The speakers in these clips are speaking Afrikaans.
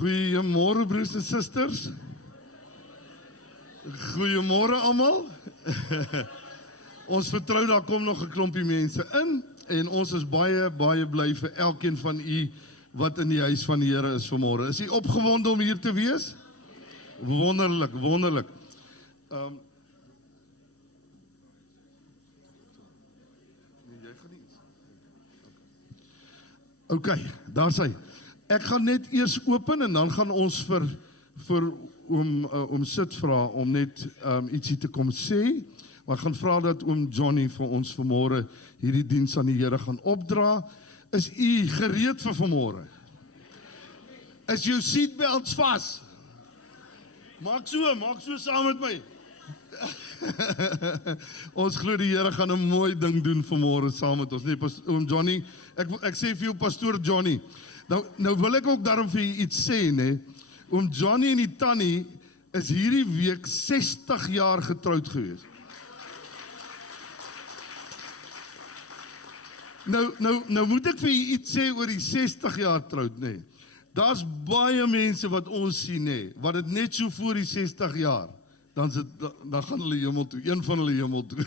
Goeiemôre broers en susters. Goeiemôre almal. Ons vertrou daar kom nog 'n klompie mense in en ons is baie bly vir elkeen van u wat in die huis van die Here is vanmôre. Is u opgewonde om hier te wees? Wonderlik, wonderlik. OK, daar sy. Ek gaan net eers open en dan gaan ons vir oom Sit vra om net ietsie te kom sê. Maar ek gaan vra dat oom Johnny vir ons vanmôre hierdie diens aan die Here gaan opdra. Is u gereed vir vanmôre? Is jou seatbelts vas? Maak so saam met my. Ons glo die Here gaan 'n mooi ding doen vanmôre saam met ons. Nee, oom Johnny, ek sê vir jou pastoor Johnny. Nou wil ek ook daarom vir u iets sê, nee. Oom Johnny en die tannie is hierdie week 60 jaar getroud gewees. Nou moet ek vir u iets sê oor die 60 jaar troud, nee. Daar's baie mense wat ons sien, nee, wat dit net so voor die 60 jaar, dan gaan hulle hemel toe, een van hulle hemel toe.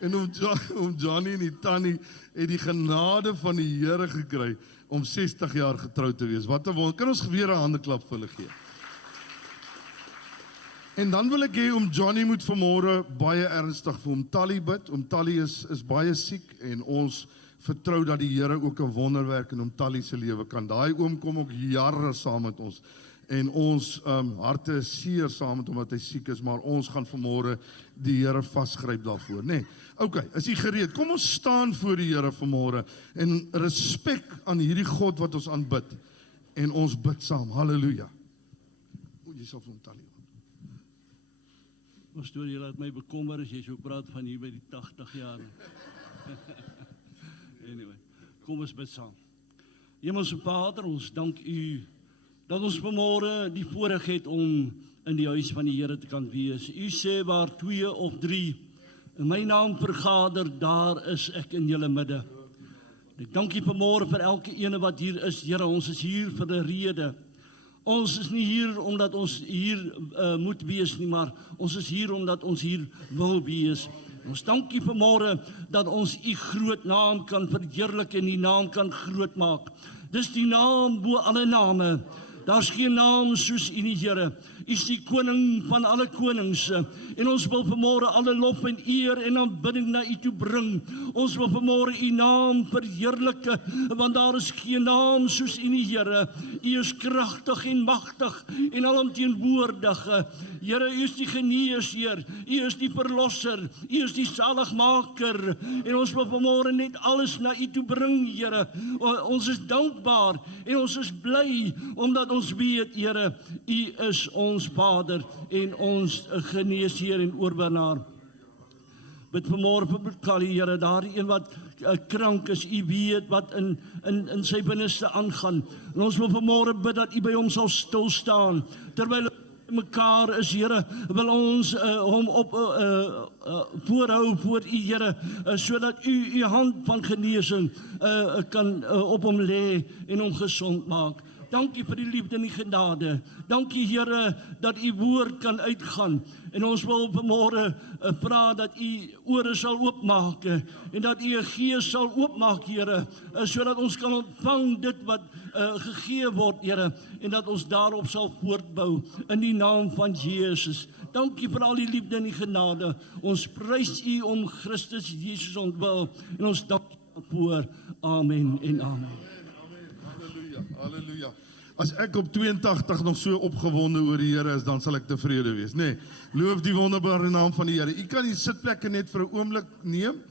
En oom Johnny en die tannie het die genade van die Here gekry om 60 jaar getroud te wees. Wat 'n wonder. Kan ons weer 'n handeklap vir hulle gee? En dan wil ek hê oom Johnny moet vanmôre baie ernstig vir oom Tally bid. Oom Tally is baie siek en ons vertrou dat die Here ook 'n wonderwerk in oom Tally se lewe kan. Daai oom kom ook jare saam met ons. En ons harte is seer saam met hom omdat hy siek is, maar ons gaan vanmôre die Here vasgryp daarvoor, nê. Nee. OK, is u gereed? Kom ons staan voor die Here vanmôre en respek aan hierdie God wat ons aanbid. En ons bid saam. Halleluja. Jy sal vir hom Tally. Pastoor, jy laat my bekommer as jy so praat van hier by die 80 jaar. Anyway, kom ons bid saam. Hemelse Vader, ons dank u dat ons vanmôre die voorreg het om in die huis van die Here te kan wees. U sê waar 2 of 3 in my naam vergader, daar is ek in julle midde. Ek dank u vanmôre vir elke ene wat hier is. Here, ons is hier vir 'n rede. Ons is nie hier omdat ons hier moet wees nie, maar ons is hier omdat ons hier wil wees. Ons dank u vanmôre dat ons u groot naam kan verheerlik en die naam kan groot maak. Dis die naam bo alle name. Daar's geen naam soos u nie, Here. U is die koning van alle konings. En ons wil vanmôre alle lof en eer en aanbidding na u toe bring. Ons wil vanmôre u naam verheerlik, want daar is geen naam soos u nie, Here. U is kragtig en magtig en alomteenwoordig. Here, u is die geneesheer, u is die verlosser, u is die zaligmaker. En ons wil vanmôre net alles na u toe bring, Here. Ons is dankbaar en ons is bly omdat ons weet, Here, u is ons Vader en ons geneesheer en oorwinnaar. Bid vanmôre vir Kali, Here, daardie een wat krank is, u weet wat in sy binneste aangaan. En ons wil vanmôre bid dat u by hom sal stil staan terwyl mekaar is, Here, wil ons hom op voorhou voor u, Here, sodat u hand van genesing kan op hom lê en hom gesond maak. Dankie vir die liefde en die genade. Dankie, Here, dat u woord kan uitgaan. En ons wil vanmôre vra dat u ore sal oopmaak en dat u gees sal oopmaak, Here, sodat ons kan ontvang dit wat gegee word, Here, en dat ons daarop sal voortbou in die naam van Jesus. Dankie vir al die liefde en die genade. Ons prys u om Christus Jesus ontwil en ons dank voor. Amen en amen. Halleluja. As ek op 82 nog so opgewonde oor die Here is, dan sal ek tevrede wees. Nee, loof die wonderbare naam van die Here. U kan die sitplekke net vir 'n oomblik neem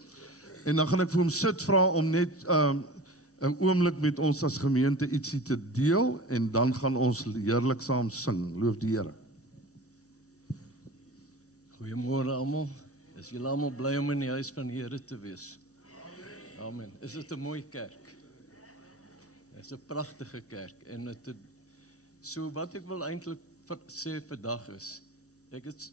en dan gaan ek vir hom sit vra om net 'n oomblik met ons as gemeente ietsie te deel en dan gaan ons heerlik saam sing. Loof die Here. Goeiemôre almal. Is julle almal bly om in die huis van die Here te wees? Amen. Is dit 'n mooi kerk? Dit is 'n pragtige kerk en so wat ek wil eintlik sê vandag is, ek het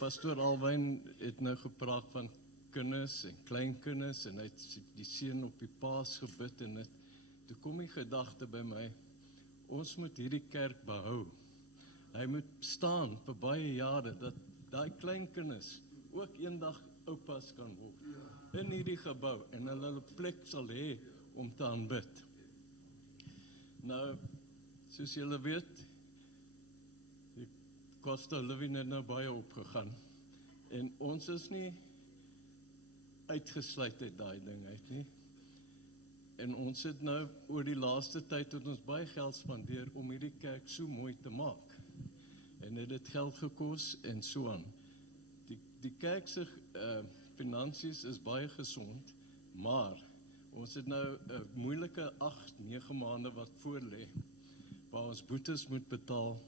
pastoor Alwyn het nou gepraat van kinders en kleinkinders en hy het die seun op die paas gebid en toe kom die gedagte by my ons moet hierdie kerk behou. Hy moet staan vir baie jare, dat daai kleinkinders ook eendag oupas kan word in hierdie gebou en hulle plek sal hê om te aanbid. Nou, soos julle weet, die cost of living het nou baie opgegaan en ons is nie uitgesluit uit daai ding uit nie. En ons het nou oor die laaste tyd het ons baie geld spandeer om hierdie kerk so mooi te maak. En het dit geld gekos en so aan. Die kerk se finansies is baie gesond, maar ons het nou 'n moeilike 8-9 maande wat voor lê, waar ons boetes moet betaal.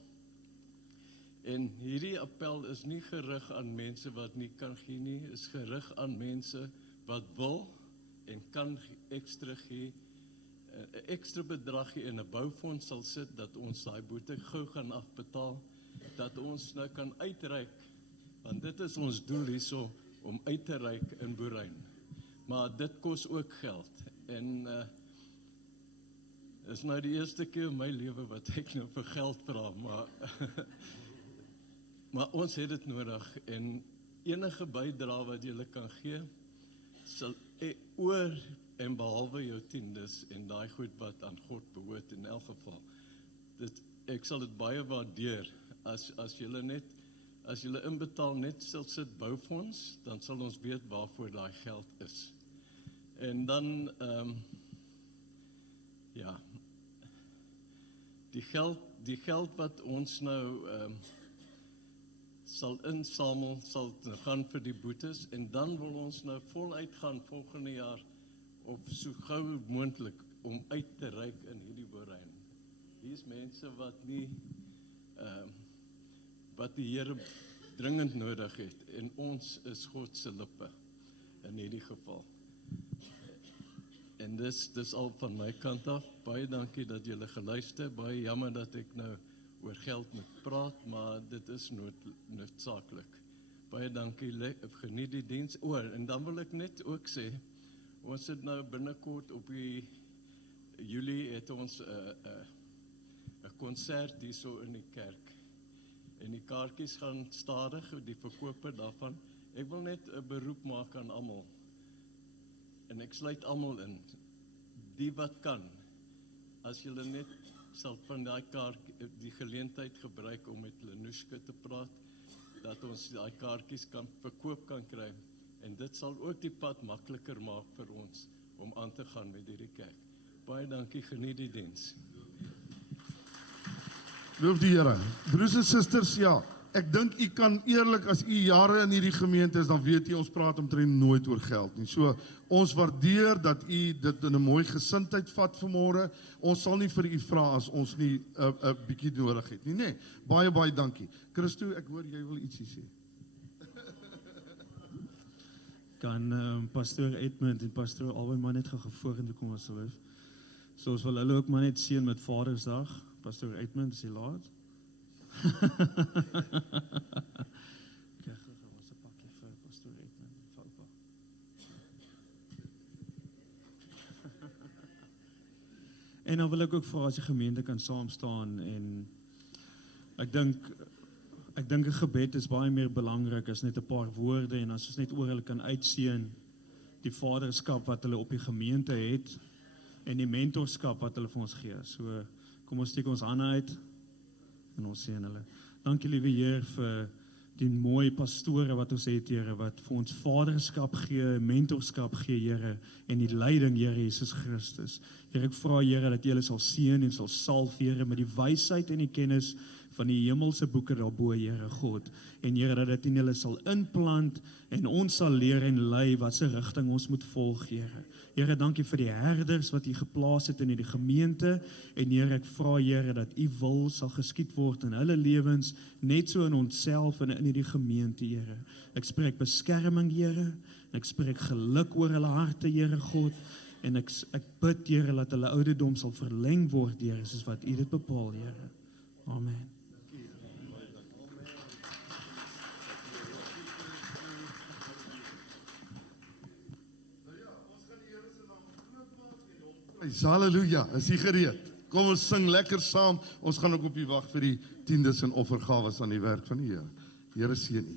En hierdie appel is nie gerig aan mense wat nie kan gee nie, is gerig aan mense wat wil en kan ekstra gee, 'n ekstra bedrag in 'n boufonds sal sit, dat ons daai boete gou gaan afbetaal, dat ons nou kan uitreik, want dit is ons doel hierso, om uit te reik in Boerrein. Maar dit kos ook geld, en is nou die eerste keer in my lewe wat ek nou vir geld vra, maar ons het dit nodig, en enige bydrae wat jy kan gee, sal oor en behalwe jou tiendes en daai goed wat aan God behoort in elk geval. Ek sal dit baie waardeer as julle inbetaal net sal sit boufonds, dan sal ons weet waarvoor daai geld is. En dan die geld wat ons nou sal insamel, sal gaan vir die boetes, en dan wil ons nou voluit gaan volgende jaar, of so gou moontlik, om uit te reik in hierdie Boerrein. Hier is mense wat nie, wat die Here dringend nodig het, en ons is God se lippe, in hierdie geval. En dis al van my kant af. Baie dankie dat julle geluister, baie jammer dat ek nou oor geld moet praat, maar dit is noodsaaklik. Baie dankie, geniet die diens. En dan wil ek net ook sê, ons het nou binnekort op die Julie het ons 'n konsert hierso in die kerk. En die kaartjies gaan stadig, die verkoper daarvan. Ek wil net 'n beroep maak aan almal. En ek sluit almal in. Die wat kan, as julle net sal van die geleentheid gebruik om met Lenushka te praat, dat ons daai kaartjies verkoop kan kry, en dit sal ook die pad makliker maak vir ons om aan te gaan met hierdie kerk. Baie dankie, geniet die diens. Loof die Here. Broers en susters, ja, ek dink u kan eerlik, as u jare in hierdie gemeente is, dan weet u, ons praat omtrent nooit oor geld nie. So, ons waardeer dat u dit in 'n mooi gesindheid vat vanmôre. Ons sal nie vir u vra as ons nie 'n bietjie nodig het nie, nee. Baie dankie. Christo, ek hoor jy wil ietsie sê. Kan pastoor Edmund en pastoor albei maar net gou vorentoe kom asseblief. So ons wil hulle ook maar net seën met Vadersdag. Pastoor Edmund, is jy laat? Kijk, was 'n pakkie vir pastoor Edmund en vir oupa. En dan wil ek ook vra as die gemeente kan saam staan, en ek dink 'n gebed is baie meer belangrik as net 'n paar woorde, en as ons net oor hulle kan uitseën die vaderskap wat hulle op die gemeente het en die mentorskap wat hulle vir ons gee. So kom ons steek ons hande uit en ons seën hulle. Dankie liewe Heer vir die mooi pastore wat ons het, Here, wat vir ons vaderskap gee, mentorskap gee, Here, en die leiding, Here Jesus Christus. Here, ek vra, Here, dat U hulle sal seën en sal salf, Here, met die wysheid en die kennis van die hemelse boeke daarbo, Here God. En Here, dat dit in hulle sal inplant en ons sal leer en lei wat se rigting ons moet volg, Here. Here, dankie vir die herders wat U geplaas het in die gemeente. En Here, ek vra, Here, dat U wil sal geskied word in hulle lewens, net so in onsself en in hierdie gemeente, Here. Ek spreek beskerming, Here. Ek spreek geluk oor hulle harte, Here God. En ek bid, Here, dat hulle ouderdom sal verleng word, Here, soos wat U dit bepaal, Here. Amen. Halleluja, is hy gereed? Kom ons sing lekker saam. Ons gaan ook op die wag vir die tiendes en offergawes aan die werk van die Here. Here seën u.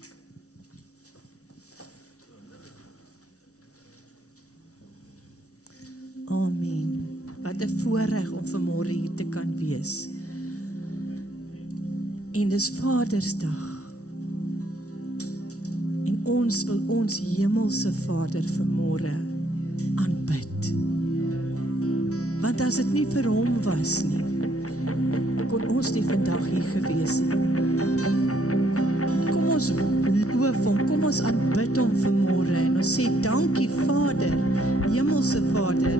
Amen. Wat 'n voorreg om vanmôre hier te kan wees. En dis Vadersdag. En ons wil ons hemelse Vader vanmôre aanbid. Want as dit nie vir hom was nie, kon ons nie vandag hier gewees het. Kom ons loof hom, kom ons aanbid hom vanmôre en ons sê dankie Vader, hemelse Vader,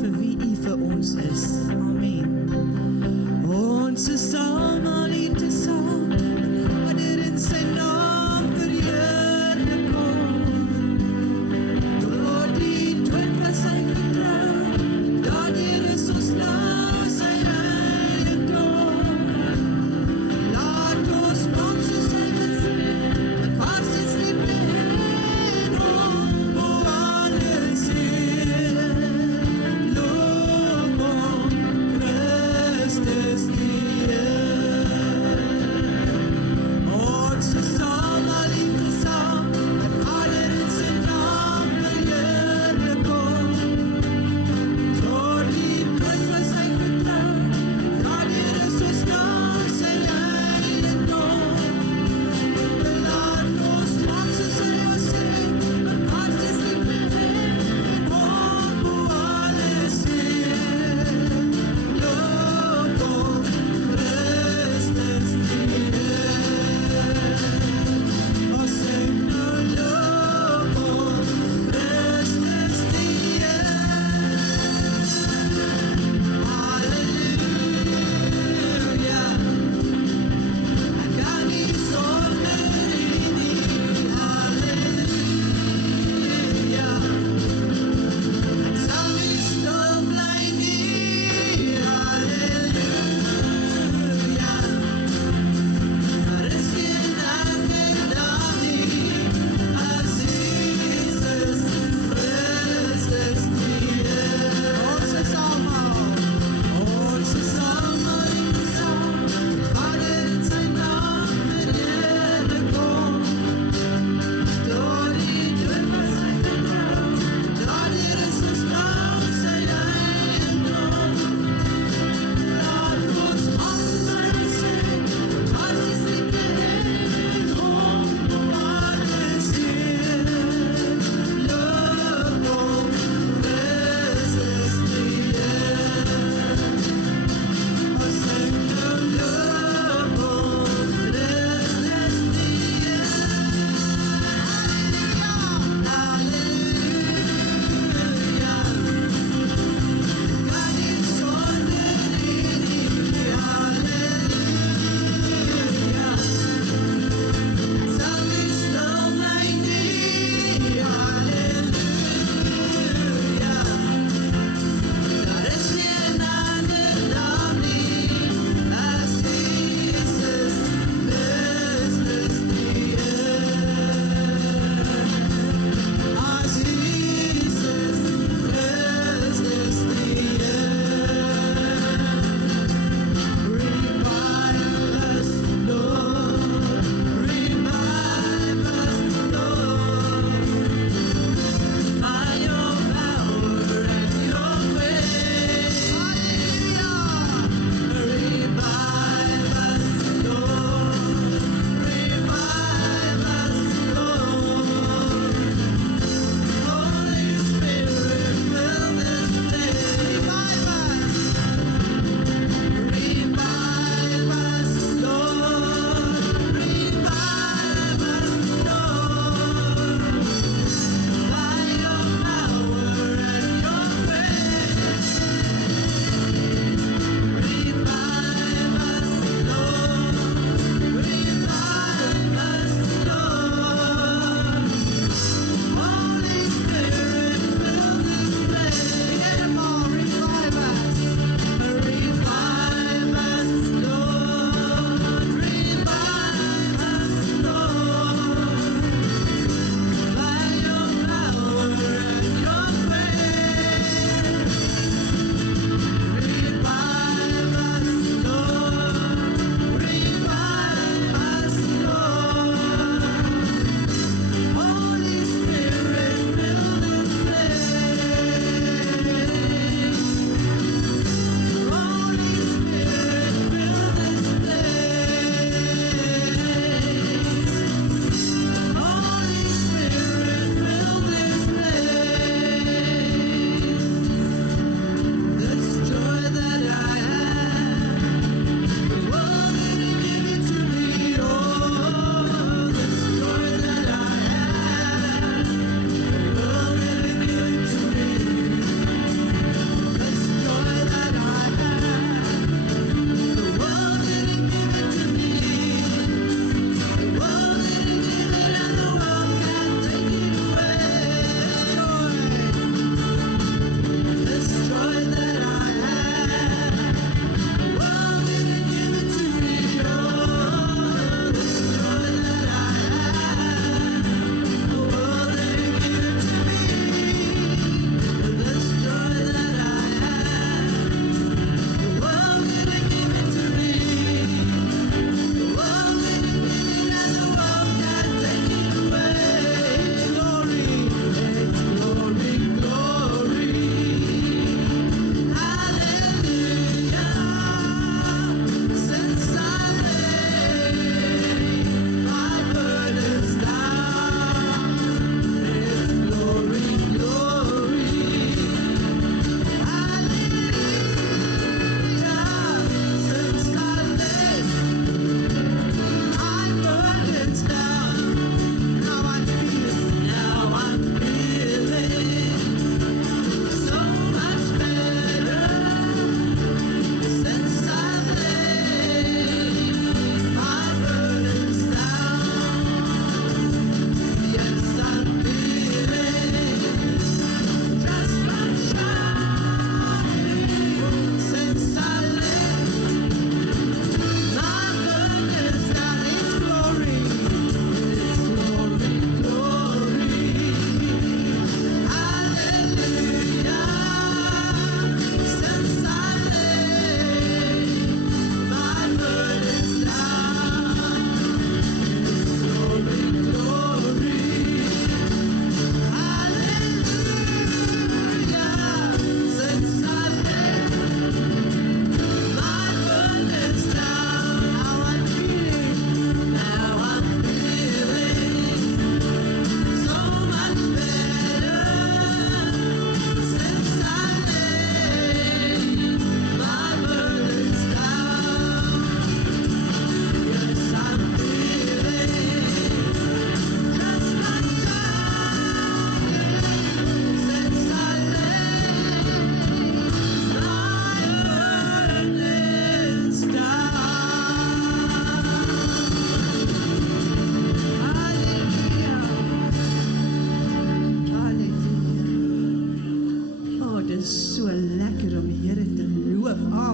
vir wie u vir ons is. Amen. Ons is saam al hier te saam, Vader in sy naam verheerlik kom. Door die dood was hy getrou, daardeur is ons nou sy eiendom. Laat ons maak soos hy betrek, dat waar sy liefde en hom, o alles Heer. Lof hom, Christus die Heer.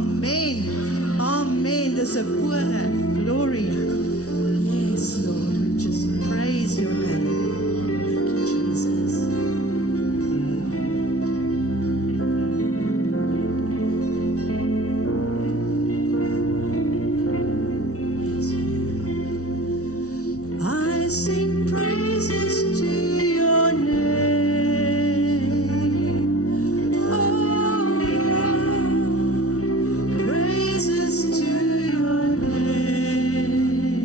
Amen. Amen. Dis 'n voorreg. Glory. Yes, Lord. We just praise your name. Thank you, Jesus. I sing praises to your name. Oh, Lord, praises to your name.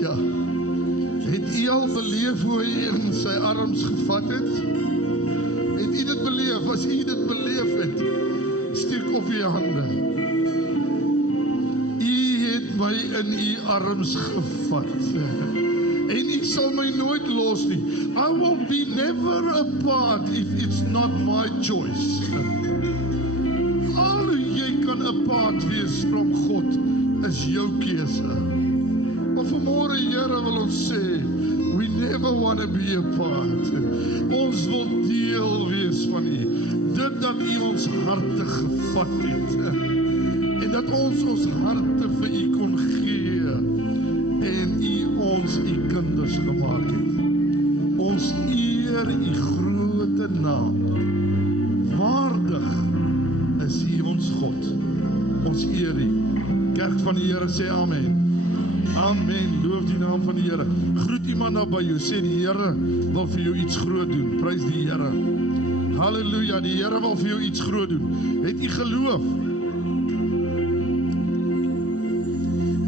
Halleluja. Het u al beleef hoe hy in sy arms gevat het? Het u dit beleef? As u dit beleef het, steek op u hande. U het my in u arms gevat. En u sal my nooit los nie. I will be never apart if it's not my choice. Al hoe jy kan apart wees van God is jou keuse. Maar vanmôre Here wil ons sê, we never want to be apart. Ons wil deel wees van u. Dit dat u ons harte gevat het. En dat ons harte vir u kon gee. En u ons u kinders gemaak het. Ons eer u grote naam. Waardig is u ons God. Ons eer u. Kerk van die Here sê amen. Amen. Loof die naam van die Here. Groet iemand daar by jou. Sê die Here wil vir jou iets groot doen. Prys die Here. Halleluja. Die Here wil vir jou iets groot doen. Het u geloof?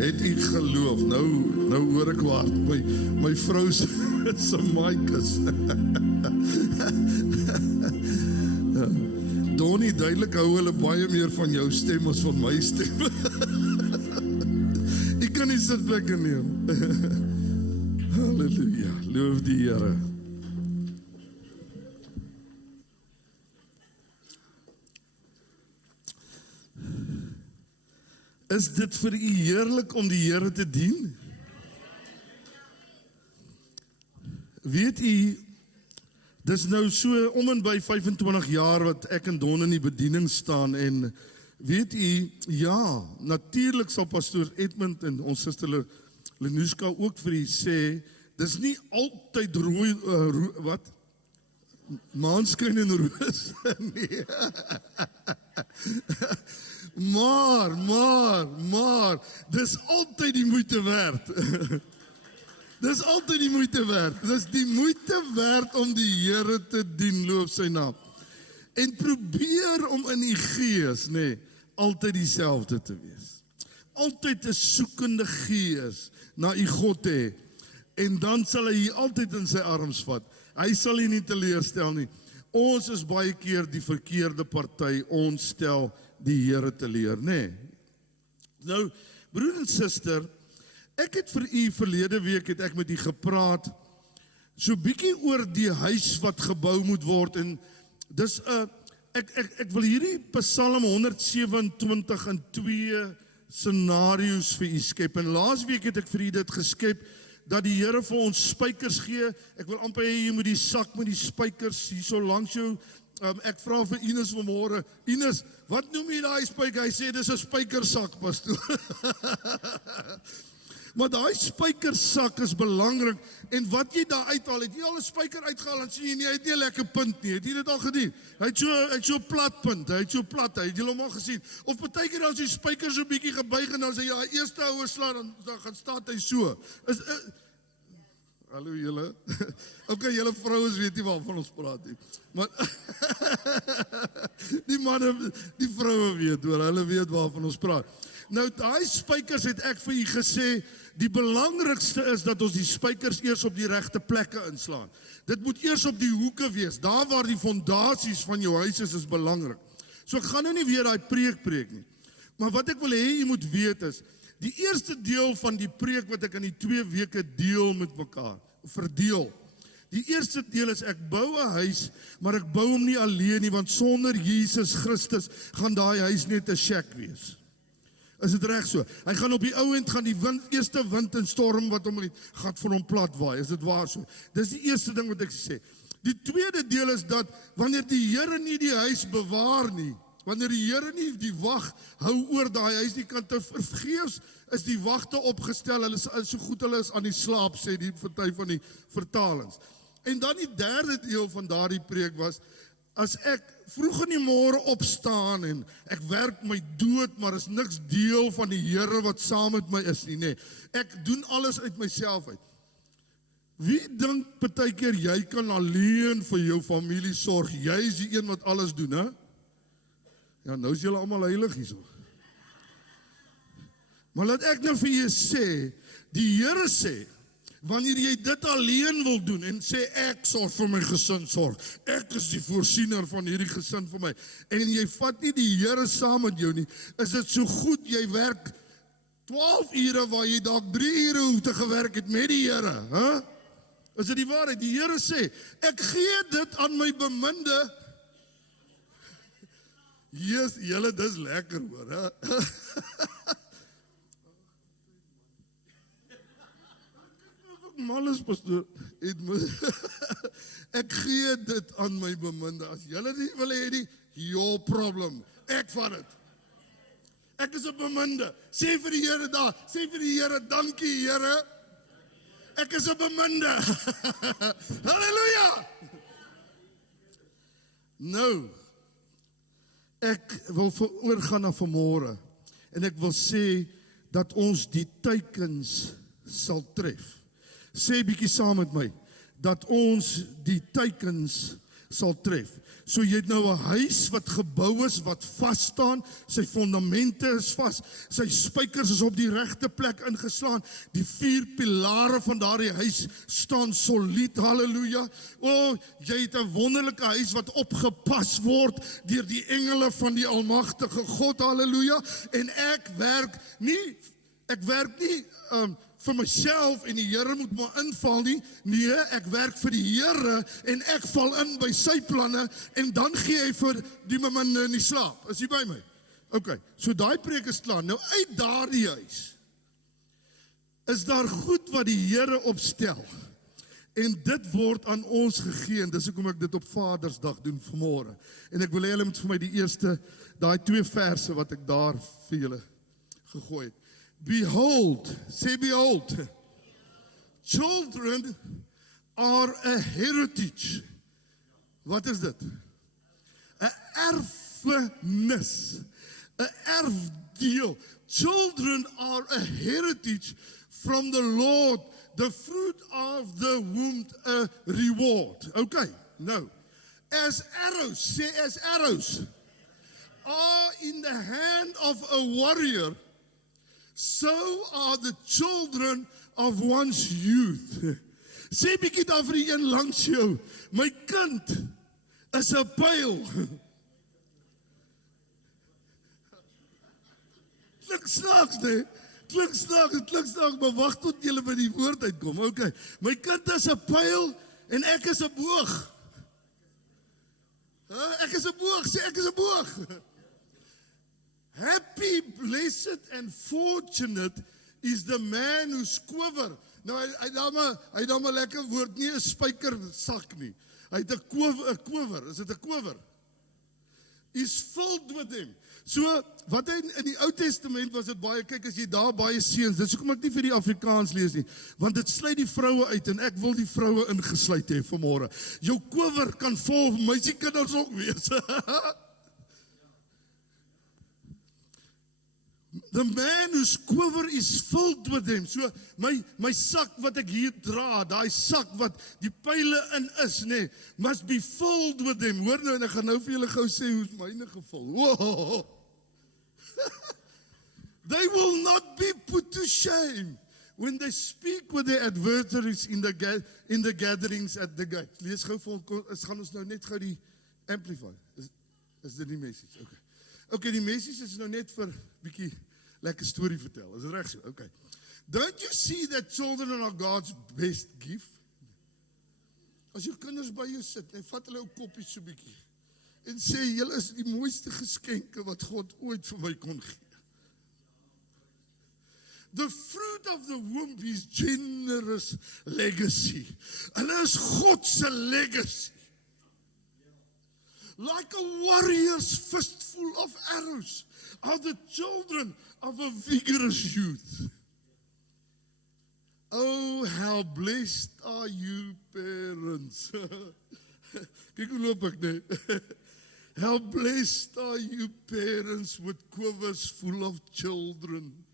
Het u geloof? Nou hoor ek waar my vrou se mic is. Donnie, duidelik hou hulle baie meer van jou stem as van my stem. Ek kan nie sitplekke neem. Halleluja. Loof die Here. Is dit vir u heerlik om die Here te dien? Weet u, dis nou so om en by 25 jaar wat ek en Don in die bediening staan en weet u, ja, natuurlik sal pastoor Edmund en ons suster Lenuska ook vir u sê, dis nie altyd wat? Maanskyn en roos, nee. Maar, dis altyd die moeite werd. Dis altyd die moeite werd. Dis die moeite werd om die Here te dien, loof sy naam. En probeer om in die gees, nee, altyd dieselfde te wees. Altyd 'n soekende gees na u God hê. En dan sal hy altyd in sy arms vat. Hy sal u nie teleurstel nie. Ons is baie keer die verkeerde party, ons stel die Here teleur, nee. Nou, broer en suster, ek het vir u verlede week het ek met u gepraat, so bietjie oor die huis wat gebou moet word, en dis ek wil hierdie Psalm 127 in 2 scenario's vir u skep, en laas week het ek vir u dit geskep, dat die Here vir ons spykers gee. Ek wil amper hê jy moet die sak met die spykers hier so langs jou. Ek vra vir Ines vanmôre, Ines, wat noem jy daai spyker? Hy sê dis 'n spykersak, pastoor. Maar daai spykersak is belangrik, en wat jy daar uithaal, het jy al 'n spyker uitgehaal en sien jy nie, hy het nie 'n lekker punt nie. Het jy dit al gedien? Hy het so plat punt, hy het so plat, hy het julle al gesien. Of partykeer dan as die spyker so bietjie gebuig en dan as hy die eerste houe slaan, dan gaan staan hy so. Hallo julle. Okay, julle vrouens weet nie waarvan ons praat nie. Maar die manne, die vroue weet, hoor, hulle weet waarvan ons praat. Nou, daai spykers het ek vir u gesê, die belangrikste is dat ons die spykers eers op die regte plekke inslaan. Dit moet eers op die hoeke wees, daar waar die fondasies van jou huis is belangrik. So ek gaan nou nie weer daai preek nie. Maar wat ek wil hê jy moet weet is, die eerste deel van die preek wat ek in die 2 weke deel met mekaar, verdeel. Die eerste deel is ek bou 'n huis, maar ek bou hom nie alleen nie, want sonder Jesus Christus gaan daai huis net 'n shack wees. Is dit reg so? Hy gaan op die ou end gaan die eerste wind en storm wat hom gaan van hom plat waai. Is dit waar so? Dis die eerste ding wat ek sê. Die tweede deel is dat wanneer die Here nie die huis bewaar nie, wanneer die Here nie die wag hou oor daai huis nie, kan te vergeefs is die wagte opgestel. Hulle is so goed hulle is aan die slaap, sê die party van die vertalings. En dan die derde deel van daardie preek was, as ek vroeg in die môre opstaan en ek werk my dood, maar is niks deel van die Here wat saam met my is nie, nee. Ek doen alles uit myself uit. Wie dink partykeer jy kan alleen vir jou familie sorg? Jy is die een wat alles doen, hè? Ja, nou is julle almal heilig hierso. Maar laat ek nou vir julle sê, Die Here sê, wanneer jy dit alleen wil doen en sê ek sorg vir my gesin sorg, ek is die voorsiener van hierdie gesin vir my, en jy vat nie die Here saam met jou nie, is dit so goed jy werk 12 ure waar jy dalk 3 ure hoef te gewerk het met die Here, hè? Is dit die waarheid? Die Here sê, ek gee dit aan my beminde. Yes, julle, dis lekker hoor, hè? Malus pastoor, ek gee dit aan my beminde. As julle nie wil hê nie, your problem. Ek vat dit. Ek is 'n beminde. Sê vir die Here daar, sê vir die Here, dankie Here. Ek is 'n beminde. Halleluja. Nou, ek wil oorgaan na vanmôre en ek wil sê dat ons die teikens sal tref. Sê bietjie saam met my, dat ons die teikens sal tref. So jy het nou 'n huis wat gebou is, wat vas staan, sy fondamente is vas, sy spykers is op die regte plek ingeslaan, die 4 pilare van daardie huis staan solied, halleluja. O, jy het 'n wonderlike huis wat opgepas word deur die engele van die almagtige God, halleluja. En ek werk nie vir myself en die Here moet maar inval nie. Nee, ek werk vir die Here en ek val in by sy planne en dan gee hy vir die man in die slaap. Is jy by my? OK, so daai preek is klaar. Nou uit daardie huis is daar goed wat die Here opstel. En dit word aan ons gegee en dis hoekom ek dit op Vadersdag doen vanmôre. En ek wil hê julle moet vir my die eerste, daai 2 verse wat ek daar vir julle gegooi het. Behold, say behold, children are a heritage. Wat is dit? 'n erfenis, 'n erfdeel. Children are a heritage from the Lord, the fruit of the womb a reward. Okay, nou, as arrows, say as arrows, are in the hand of a warrior, so are the children of one's youth. Sê bietjie daar vir die een langs jou, my kind is 'n pyl. Klink snaaks, nee? Klink snaaks, maar wag tot jy by die woord uitkom. Okay. My kind is 'n pyl en ek is 'n boog. Ek is 'n boog, sê ek is 'n boog. Happy, blessed and fortunate is the man whose quiver. Nou hy dan maar lekker woord, nie 'n spykersak nie. Hy het 'n quiver, is dit 'n quiver? Is filled with him. So wat hy in die Ou Testament was dit baie, kyk as jy daar baie seuns, dis hoekom ek nie vir die Afrikaans lees nie, want dit sluit die vroue uit en ek wil die vroue ingesluit hê vanmôre. Jou quiver kan vol meisiekinders ook wees. The man whose quiver is filled with them. So my sak wat ek hier dra, daai sak wat die pile in is, nê, must be filled with them. Hoor nou, en ek gaan nou vir julle gou sê hoe's myne gevul. Whoa. They will not be put to shame when they speak with their adversaries in the gatherings at the gate. Lees gou vir ons, gaan ons nou net gou die amplify. Is dit die message? Okay. Okay, die message is nou net vir bietjie lekker storie vertel. Is dit reg so? Okay. Don't you see that children are God's best gift? As jou kinders by jou sit, en vat hulle ou koppies so bietjie en sê julle is die mooiste geskenke wat God ooit vir my kon gee. The fruit of the womb is generous legacy. Hulle is God se legacy. Like a warrior's fistful of arrows are the children of a vigorous youth. Oh, how blessed are you, parents. Kyk hoe loop ek, nee. How blessed are you, parents, with quivers full of children.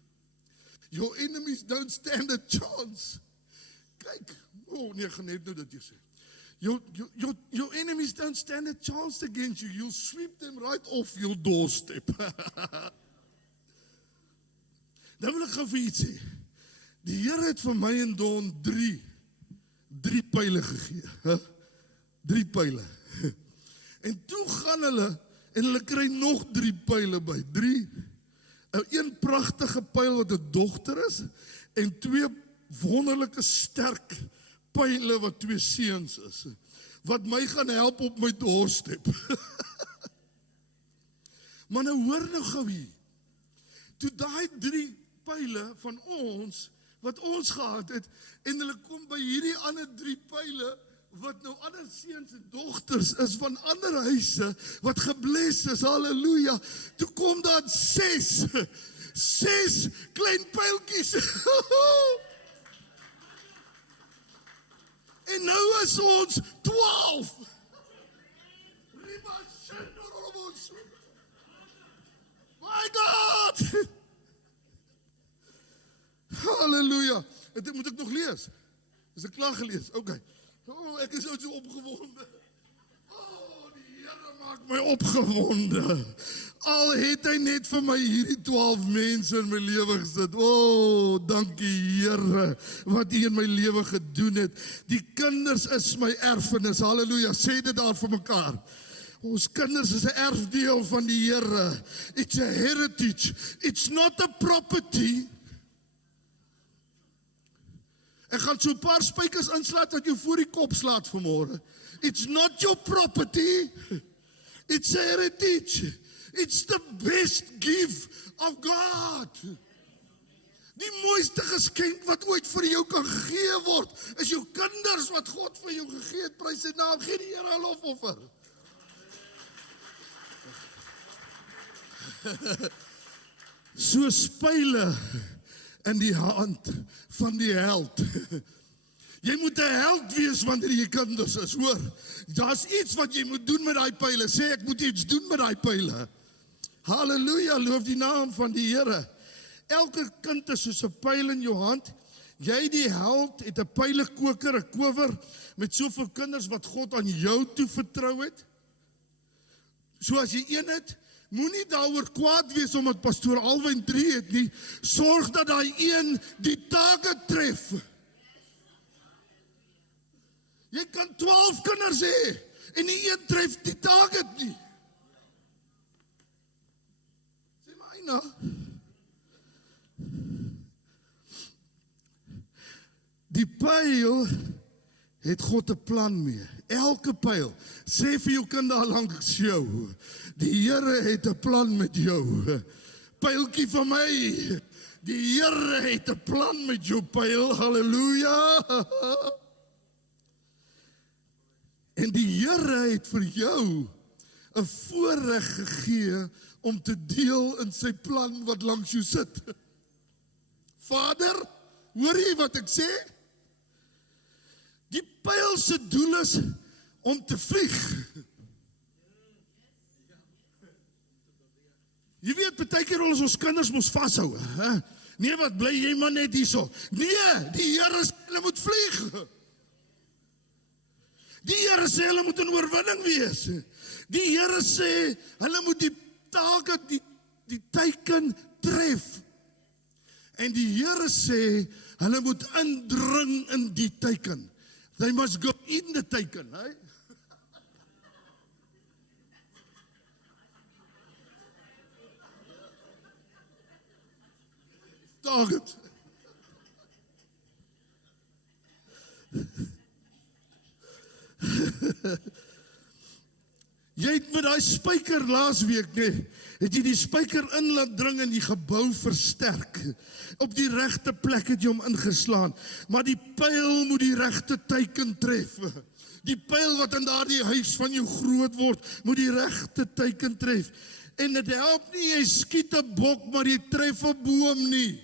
Your enemies don't stand a chance. Kyk, oh nee, gaan net nou dit jy sê. Your enemies don't stand a chance against you. You'll sweep them right off your doorstep. Dan wil ek gou vir iets sê. Die Here het vir my en Don drie pile gegee. 3 pile. En toe gaan hulle en hulle kry nog 3 pile by. 'n pragtige pyl wat 'n dogter is en 2 wonderlike sterk pyle wat 2 seuns is. Wat my gaan help op my doorstep. Maar nou hoor nou gou hier. Toe daai 3 pyle van ons wat ons gehad het en hulle kom by hierdie ander 3 pyle wat nou ander seuns en dogters is van ander huise wat gebless is, halleluja. Toe kom daar 6 klein pyltjies. En nou is ons 12. My God! Halleluja. Dit moet ek nog lees. Is ek klaar gelees? Okay. Ek is so opgewonde. Die Here maak my opgewonde. Al het hy net vir my hierdie 12 mense in my lewe gesit. Dankie Here wat U in my lewe gedoen het. Die kinders is my erfenis. Halleluja. Sê dit daar vir mekaar. Ons kinders is 'n erfdeel van die Here. It's a heritage. It's not a property. Ek gaan so 'n paar spykers insluit wat jou voor die kop slaat vanmôre. It's not your property. It's a heritage. It's the best gift of God. Die mooiste geskenk wat ooit vir jou kan gegee word, is jou kinders wat God vir jou gegee het. Prys sy naam, gee die Here 'n lofoffer. So spyle in die hand van die held. Jy moet 'n held wees wanneer jy kinders is, hoor. Daar's iets wat jy moet doen met daai pyle. Sê ek moet iets doen met daai pyle. Halleluja, loof die naam van die Here. Elke kind is soos 'n pyl in jou hand. Jy die held het 'n pylekoker, 'n kower met soveel kinders wat God aan jou toe vertrou het. So as jy een het, moenie daaroor kwaad wees omdat pastoor Alwyn 3 het nie. Sorg dat daai een die target tref. Jy kan 12 kinders hê en die een tref die target nie. Sê maar Eina. Die pyl het God 'n plan mee. Elke pyl. Sê vir jou kind daar langs jou. Die Here het 'n plan met jou. Pyltjie van my. Die Here het 'n plan met jou pyl. Halleluja. En die Here het vir jou 'n voorreg gegee om te deel in sy plan wat langs jou sit. Vader, hoor jy wat ek sê? Die pyl se doel is om te vlieg. Jy weet, baie keer ons kinders mos vashou. Nee, wat bly jy maar net hierso? Nee, die Here sê hulle moet vlieg. Die Here sê hulle moet in oorwinning wees. Die Here sê hulle moet die target, die teiken tref. En die Here sê hulle moet indring in die teiken. They must go in the teiken, hè? Target. Jy het met daai spyker laasweek, nee, het jy die spyker in laat dring en die gebou versterk. Op die regte plek het jy hom ingeslaan, maar die pyl moet die regte teiken tref. Die pyl wat in daardie huis van jou groot word, moet die regte teiken tref. En dit help nie jy skiet 'n bok, maar jy tref 'n boom nie.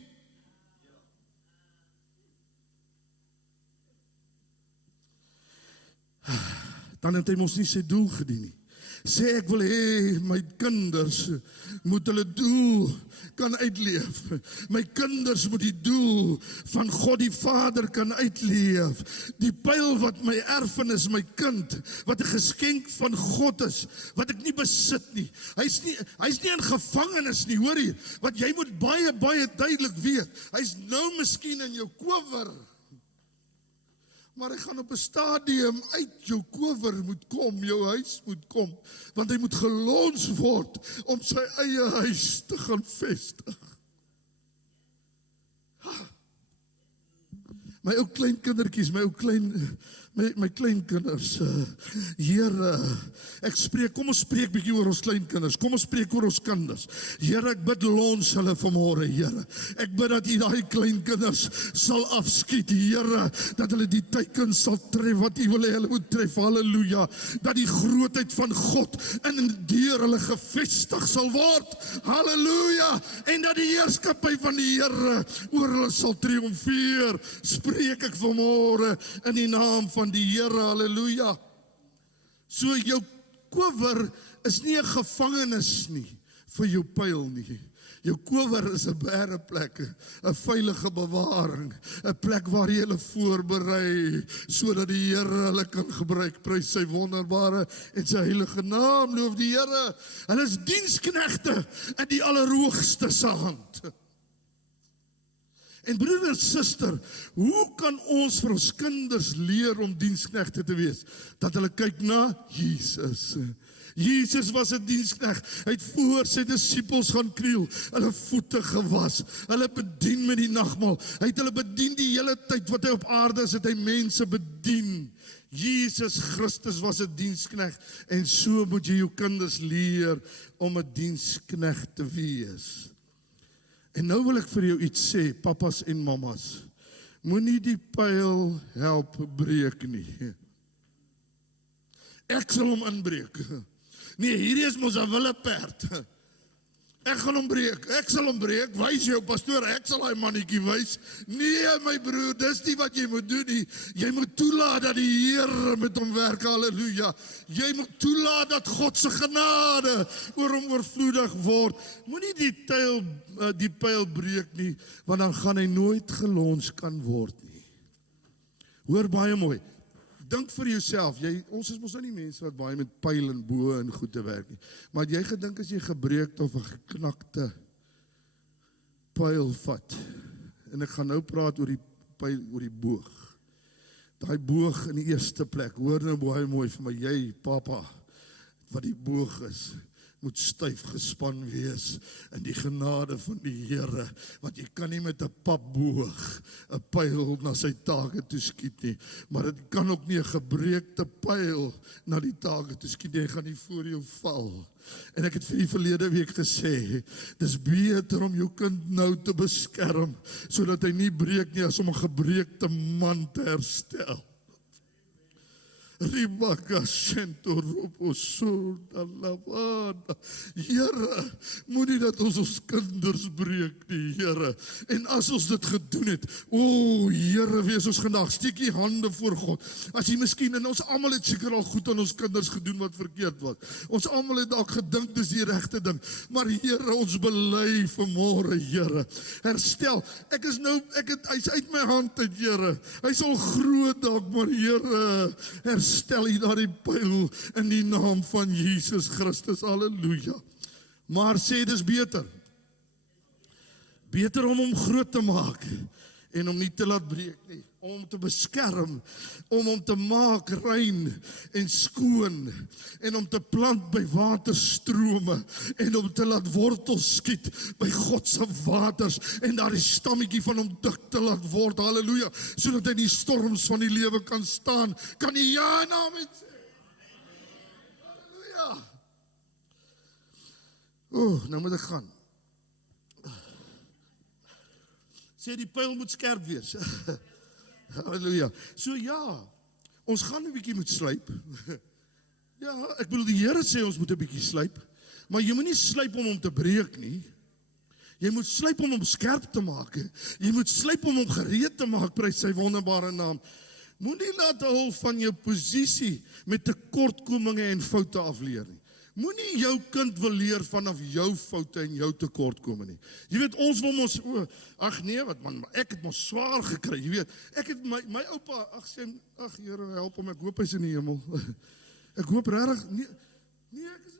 Dan het hy mos nie sy doel gedien nie. Sê ek wil hê my kinders moet hulle doel kan uitleef. My kinders moet die doel van God die Vader kan uitleef. Die pyl wat my erfenis, my kind, wat 'n geskenk van God is, wat ek nie besit nie. Hy's nie in gevangenis nie, hoor hier. Wat jy moet baie duidelik weet. Hy's nou miskien in jou kower. Maar hy gaan op 'n stadium uit jou kower moet kom, jou huis moet kom, want hy moet gelons word om sy eie huis te gaan vestig. My ou kleinkindertjies, my kleinkinders, Here, kom ons spreek bietjie oor ons kleinkinders, kom ons spreek oor ons kinders. Here, ek bid lons hulle vanmôre, Here. Ek bid dat U daai kleinkinders sal afskiet, Here, dat hulle die teiken sal tref wat U wil hê hulle moet tref, halleluja, dat die grootheid van God in deur hulle gevestig sal word, halleluja, en dat die heerskappy van die Here oor hulle sal triomfeer, spreek ek vanmôre in die naam van die Here, halleluja. So jou kower is nie 'n gevangenis nie vir jou pyl nie. Jou kower is 'n bereplek, 'n veilige bewaring, 'n plek waar jy hulle voorberei sodat die Here hulle kan gebruik. Prys sy wonderbare en sy heilige naam, loof die Here. Hulle is diensknegte in die Allerhoogste se hand. En broeder en suster, hoe kan ons vir ons kinders leer om diensknegte te wees? Dat hulle kyk na Jesus. Jesus was 'n dienskneg. Hy het voor sy disippels gaan kniel, hulle voete gewas, hulle bedien met die nagmaal. Hy het hulle bedien die hele tyd wat hy op aarde is, het hy mense bedien. Jesus Christus was 'n dienskneg en so moet jy jou kinders leer om 'n dienskneg te wees. En nou wil ek vir jou iets sê, papas en mamas. Moenie die pyl help breek nie. Ek sal hom inbreek. Nee, hierdie is mos 'n willeperd. Ek gaan hom breek, ek sal hom breek, wys jou pastoor, ek sal hy mannetjie wys. Nee my broer, dis nie wat jy moet doen nie. Jy moet toelaat dat die Here met hom werk, halleluja. Jy moet toelaat dat God se genade oor hom oorvloedig word. Moenie die pyl breek nie, want dan gaan hy nooit gelons kan word nie. Hoor baie mooi. Dink vir jouself, ons is mos nou nie mense wat baie met pyl en boë en goed te werk nie. Maar het jy gedink as jy gebreekte of 'n geknakte pyl vat? En ek gaan nou praat oor die pyl, oor die boog. Daai boog in die eerste plek, hoor nou baie mooi vir my, jy papa, wat die boog is, moet styf gespan wees in die genade van die Here, want jy kan nie met 'n papboog 'n pyl na sy take toe skiet nie, maar dit kan ook nie 'n gebreekte pyl na die take toe skiet nie, hy gaan nie voor jou val. En ek het vir die verlede week gesê, dis beter om jou kind nou te beskerm, sodat hy nie breek nie, as om 'n gebreekte man te herstel. Ribaka sento ropo surda lavada. Here, moenie dat ons kinders breek nie, Here. En as ons dit gedoen het, Here, wees ons genadig, steek jy hande voor God. As jy miskien, en ons almal het seker al goed aan ons kinders gedoen wat verkeerd was. Ons almal het dalk gedink dis die regte ding. Maar Here, ons bely vanmôre, Here. Herstel. Hy's uit my hand uit, Here. Hy's al groot dalk, maar Here, herstel U daardie pyl in die naam van Jesus Christus, halleluja. Maar sê dis beter. Beter om hom groot te maak en om nie te laat breek nie, om hom te beskerm, om hom te maak rein en skoon, en om te plant by waterstrome, en om te laat wortels skiet by God se waters, en daar die stammetjie van hom dik te laat word, halleluja, sodat hy die storms van die lewe kan staan. Kan jy ja en amen sê? Halleluja. Nou moet ek gaan. Sê die pyl moet skerp wees. Halleluja. So ja, ons gaan 'n bietjie moet slyp. Ja, ek bedoel die Here sê ons moet 'n bietjie slyp, maar jy moet nie slyp om hom te breek nie. Jy moet slyp om hom skerp te maak. Jy moet slyp om hom gereed te maak, prys sy wonderbare naam. Moenie laat hul van jou posisie met tekortkominge en foute afleer nie. Moenie jou kind wil leer vanaf jou foute en jou tekortkominge nie. Jy weet, ons wil mos, ag nee, wat man, ek het mos swaar gekry, jy weet. Ek het my oupa, ag Here, help hom, ek hoop hy's in die hemel. Ek hoop regtig, nee, ek is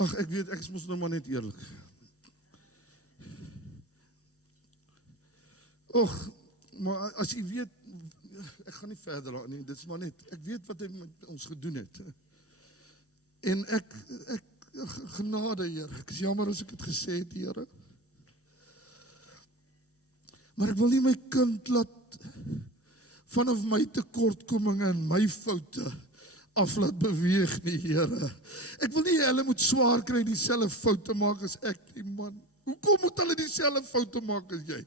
ag, ek weet, ek is mos nou maar net eerlik. Maar as jy weet, ek gaan nie verder daar nie, dit is maar net, ek weet wat hy met ons gedoen het. En ek genade, Here, ek is jammer as ek het gesê het, Here. Maar ek wil nie my kind laat vanaf my tekortkominge en my foute af laat beweeg nie, Here. Ek wil nie hulle moet swaar kry dieselfde foute maak as ek nie, man. Hoekom moet hulle dieselfde foute maak as jy?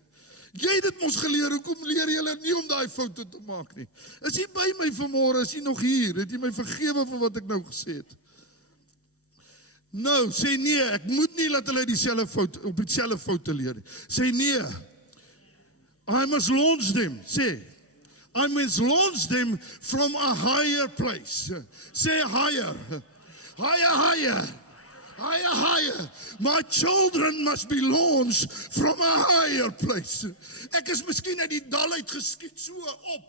Jy het dit mos geleer, hoekom leer jy hulle nie om daai foute te maak nie? Is jy by my vanmôre, is jy nog hier? Het jy my vergewe vir wat ek nou gesê het? Nou, sê nee, ek moet nie laat hulle op dieselfde foute leer nie. Sê nee, I must launch them, sê. I must launch them from a higher place. Say higher. Higher. My children must be launched from a higher place. Ek is miskien uit die dal uit geskiet so op.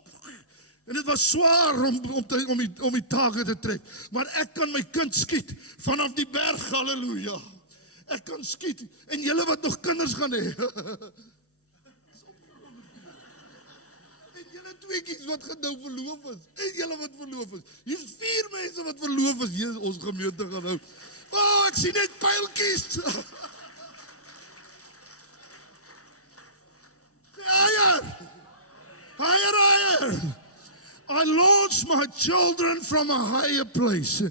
En dit was swaar om die tage te trek. Maar ek kan my kind skiet vanaf die berg, halleluja. Ek kan skiet. En julle wat nog kinders gaan hê. Tweekies wat nou verloof is, en julle wat verloof is. Hier is 4 mense wat verloof is, hier ons gemeente gaan nou. Ek sien net pyltjies. Higher. I launch my children from a higher place.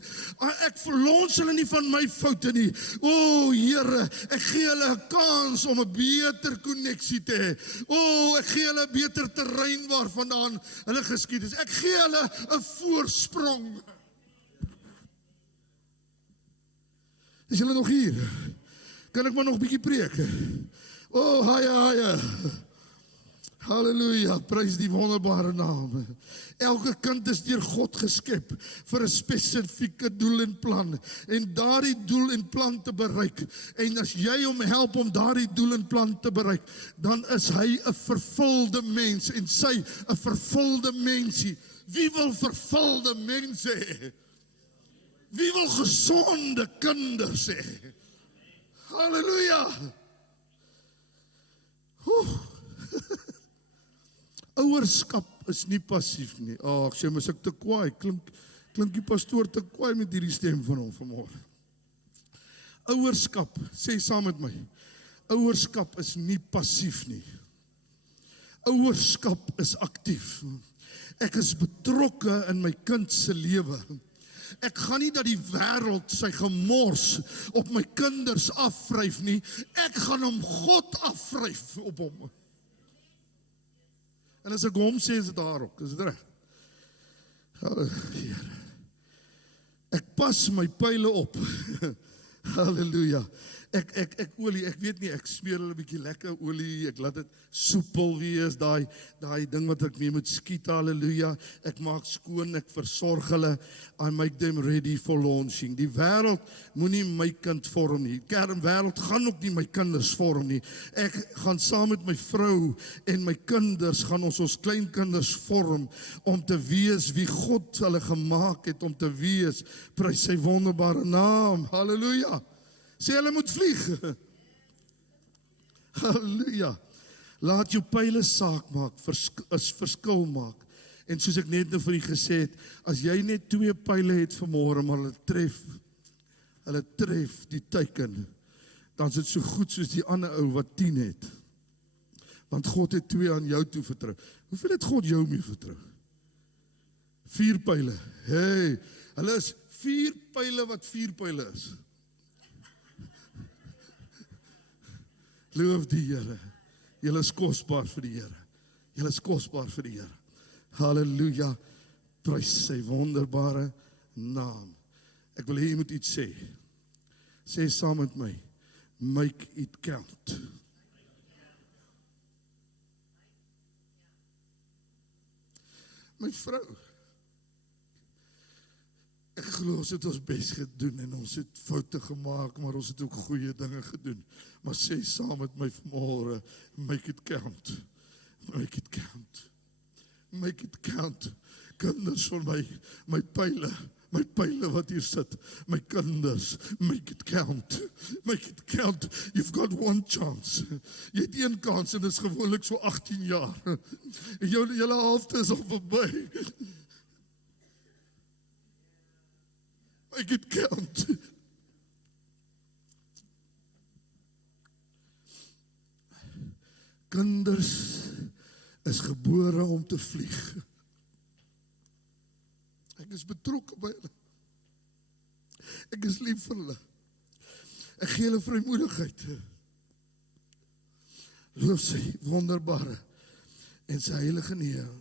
Ek verlons hulle nie van my foute nie. Here, ek gee hulle 'n kans om 'n beter koneksie te hê. Ek gee hulle 'n beter terrein waarvandaan hulle geskied is. Ek gee hulle 'n voorsprong. Is julle nog hier? Kan ek maar nog 'n bietjie preek? Higher. Halleluja, prys die wonderbare naam. Elke kind is deur God geskep vir 'n spesifieke doel en plan. En daardie doel en plan te bereik. En as jy hom help om daardie doel en plan te bereik, dan is hy 'n vervulde mens en sy 'n vervulde mensie. Wie wil vervulde mense hê? Wie wil gesonde kinders hê? Halleluja. Ouerskap is nie passief nie. Ek sê mos ek te kwaai. Klink die pastoor te kwaai met hierdie stem van hom vanmôre. Ouerskap, sê saam met my. Ouerskap is nie passief nie. Ouerskap is aktief. Ek is betrokke in my kind se lewe. Ek gaan nie dat die wêreld sy gemors op my kinders afvryf nie. Ek gaan hom God afvryf op hom. En as ek hom sê, is dit daarop, is dit reg? Here. Ek pas my pyle op. Halleluja. Ek olie, ek weet nie, ek smeer hulle 'n bietjie lekker olie, ek laat dit soepel wees, daai ding wat ek mee moet skiet, halleluja. Ek maak skoon, ek versorg hulle, I make them ready for launching. Die wêreld moenie my kind vorm nie. Die wêreld gaan ook nie my kinders vorm nie. Ek gaan saam met my vrou en my kinders, gaan ons kleinkinders vorm, om te wees wie God hulle gemaak het om te wees. Prys sy wonderbare naam, halleluja. Sê hulle moet vlieg. Halleluja. Laat jou pyle saak maak, verskil maak. En soos ek net nou vir u gesê het, as jy net 2 pyle het vanmôre, maar hulle tref die teiken, dan is dit so goed soos die ander ou wat 10 het. Want God het 2 aan jou toe vertrou. Hoeveel het God jou mee vertrou? 4 pyle. Hey, hulle is 4 pyle wat 4 pyle is. Loof die Here. Julle is kosbaar vir die Here. Julle is kosbaar vir die Here. Halleluja. Prys sy wonderbare naam. Ek wil hê jy moet iets sê. Sê saam met my. Make it count. My vrou. Ek glo ons het ons bes gedoen en ons het foute gemaak, maar ons het ook goeie dinge gedoen. Maar sê saam met my vanmôre, make it count. Make it count. Make it count. Kinders van my pyle wat hier sit, my kinders, make it count. Make it count. You've got one chance. Jy het een kans en dit is gewoonlik so 18 jaar. En julle helfte is al verby. Make it count. Kinders is gebore om te vlieg. Ek is betrokke by hulle. Ek is lief vir hulle. Ek gee hulle vrymoedigheid. Loof sy wonderbare en sy heilige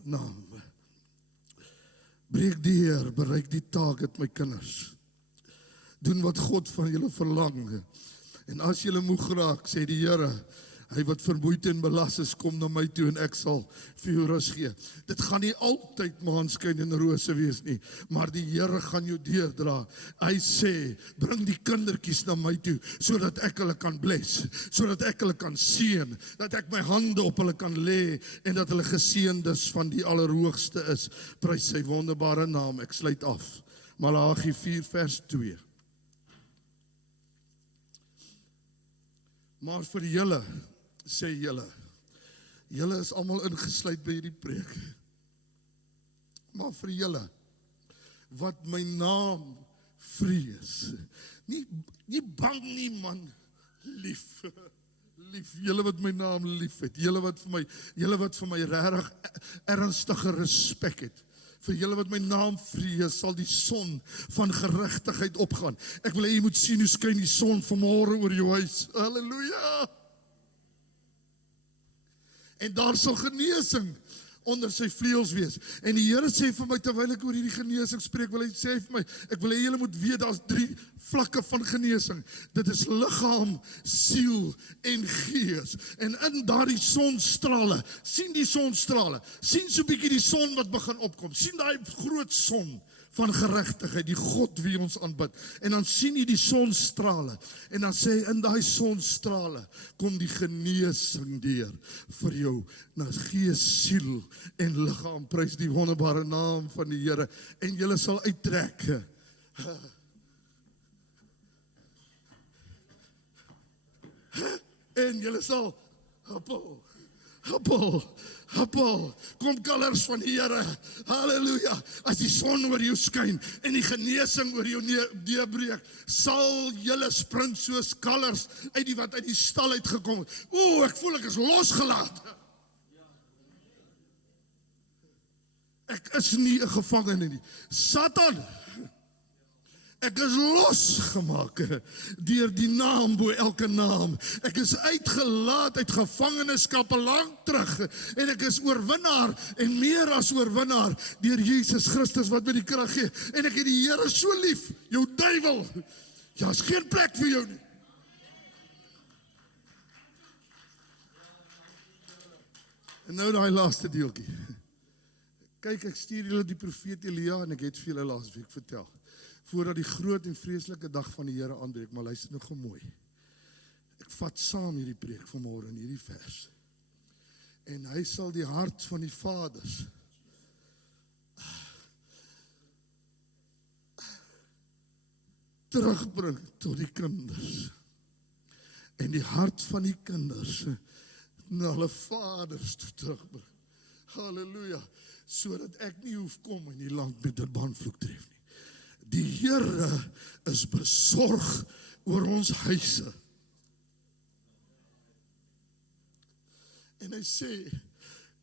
naam. Breek die Heer, bereik die target my kinders. Doen wat God van julle verlang. En as julle moeg raak, sê die Here, hy wat vermoeid en belas is, kom na my toe en ek sal vir jou rus gee. Dit gaan nie altyd maanskyn en rose wees nie, maar die Here gaan jou deurdra. Hy sê, bring die kindertjies na my toe, sodat ek hulle kan bless, sodat ek hulle kan seën, dat ek my hande op hulle kan lê, en dat hulle geseëndes van die Allerhoogste is. Prys sy wonderbare naam. Ek sluit af. Malagi 4 vers 2. Maar vir julle, sê julle is almal ingesluit by hierdie preek. Maar vir julle, wat my naam vrees, nie bang nie man, lief, julle wat my naam lief het, julle wat vir my regtig ernstige respek het, vir julle wat my naam vrees, sal die son van geregtigheid opgaan. Ek wil hê jy moet sien hoe skyn die son vanmôre oor jou huis. Halleluja! En daar sal genesing onder sy vleuels wees. En die Here sê vir my, terwyl ek oor hierdie genesing spreek, wil hy sê vir my, ek wil hê julle moet weet, daar's 3 vlakke van genesing. Dit is liggaam, siel en gees. En in daardie sonstrale, sien die sonstrale, sien so 'n bietjie die son wat begin opkom, sien daai groot son van geregtigheid, die God wie ons aanbid. En dan sien jy die sonstrale, en dan sê hy, in daai sonstrale kom die genesing deur vir jou, na gees, siel en liggaam. Prys die wonderbare naam van die Here, en julle sal uittrek. En julle sal Appel, kom kalers van die Here, halleluja, as die son oor jou skyn, en die genesing oor jou deurbreek, sal julle spring soos kalers, wat uit die stal uitgekom het. Ek voel ek is losgelaat. Ek is nie 'n gevangene nie. Satan, ek is losgemaak deur die naam bo elke naam. Ek is uitgelaat uit gevangenskap lank terug, en ek is oorwinnaar en meer as oorwinnaar deur Jesus Christus wat my die krag gee. En ek het die Here so lief, jou duiwel, is geen plek vir jou nie. En nou daai laaste deeltjie. Kyk, ek stuur julle die profeet Elia, en ek het vir julle laasweek vertel, voordat die groot en vreeslike dag van die Here aanbreek, maar luister nou gou mooi. Ek vat saam hierdie preek vanmôre in hierdie vers. En hy sal die hart van die vaders terugbring tot die kinders. En die hart van die kinders na hulle vaders toe terugbring. Halleluja. Sodat ek nie hoef kom in die land met 'n banvloek tref nie. Die Here is besorg oor ons huise. En hy sê,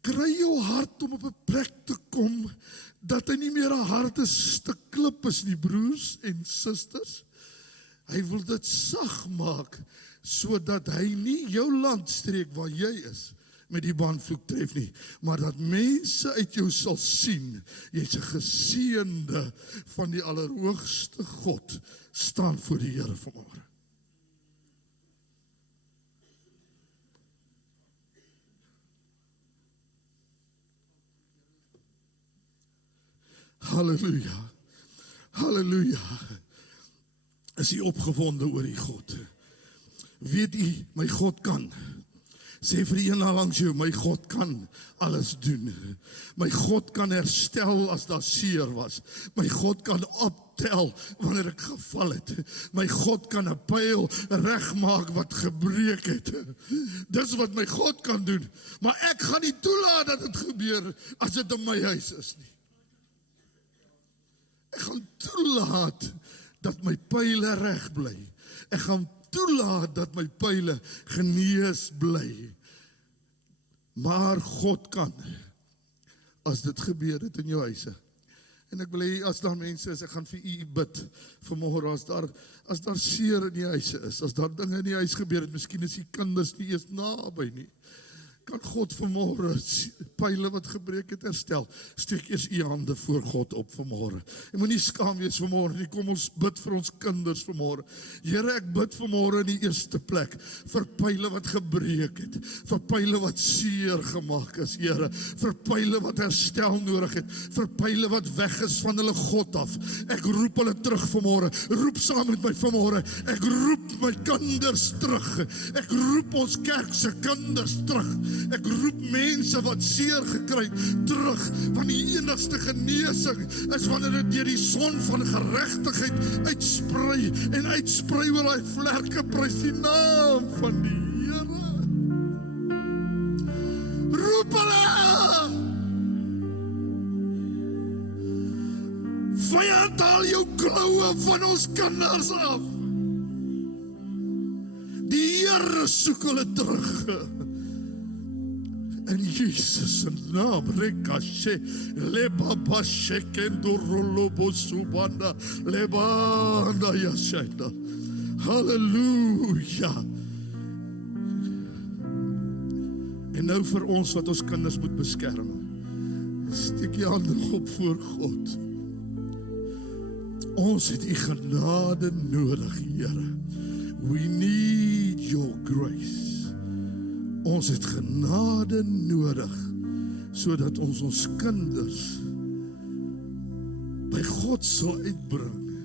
kry jou hart om op 'n plek te kom, dat hy nie meer 'n harde stuk klip is nie, broers en susters. Hy wil dit sag maak, sodat hy nie jou landstreek waar jy is, met die banvloek tref nie, maar dat mense uit jou sal sien, jy's 'n geseënde van die Allerhoogste God, staan voor die Here vanmôre. Halleluja. Halleluja. Is u opgewonde oor die God? Weet u, my God kan. Sê vir die een langs jou, my God kan alles doen. My God kan herstel as daar seer was. My God kan optel wanneer ek geval het. My God kan 'n pyl regmaak wat gebreek het. Dis wat my God kan doen. Maar ek gaan nie toelaat dat dit gebeur as dit in my huis is nie. Ek gaan toelaat dat my pyle reg bly. Ek gaan toelaat dat my pyle genees bly. Maar God kan, as dit gebeur het in jou huise. En ek wil hê, as daar mense is, ek gaan vir u bid vanmôre, as daar seer in die huise is, as daar dinge in die huis gebeur het, miskien is die kinders nie eers naby nie. Kan God vanmôre pyle wat gebreek het herstel? Steek eers u hande voor God op vanmôre. Jy moenie skaam wees vanmôre nie. Kom ons bid vir ons kinders vanmôre. Here, ek bid vanmôre in die eerste plek vir pyle wat gebreek het, vir pyle wat seer gemaak is, Here, vir pyle wat herstel nodig het, vir pyle wat weg is van hulle God af. Ek roep hulle terug vanmôre. Roep saam met my vanmôre. Ek roep my kinders terug. Ek roep ons kerk se kinders terug. Ek roep mense wat seer gekry terug, want die enigste genesing is wanneer dit deur die son van geregtigheid uitsprei en uitsprei oor daai vlerke. Prys die naam van die Here. Roep hulle! Vyand, haal jou kloue van ons kinders af. Die Here soek hulle terug. In Jesus se naam, rekashe, leba bashekendo rolobo subanda, lebanda yashenda. Halleluja. En nou vir ons wat ons kinders moet beskerm. Steek jy hande op voor God. Ons het u genade nodig, Here. We need your grace. Ons het genade nodig, sodat ons kinders by God sal uitbring.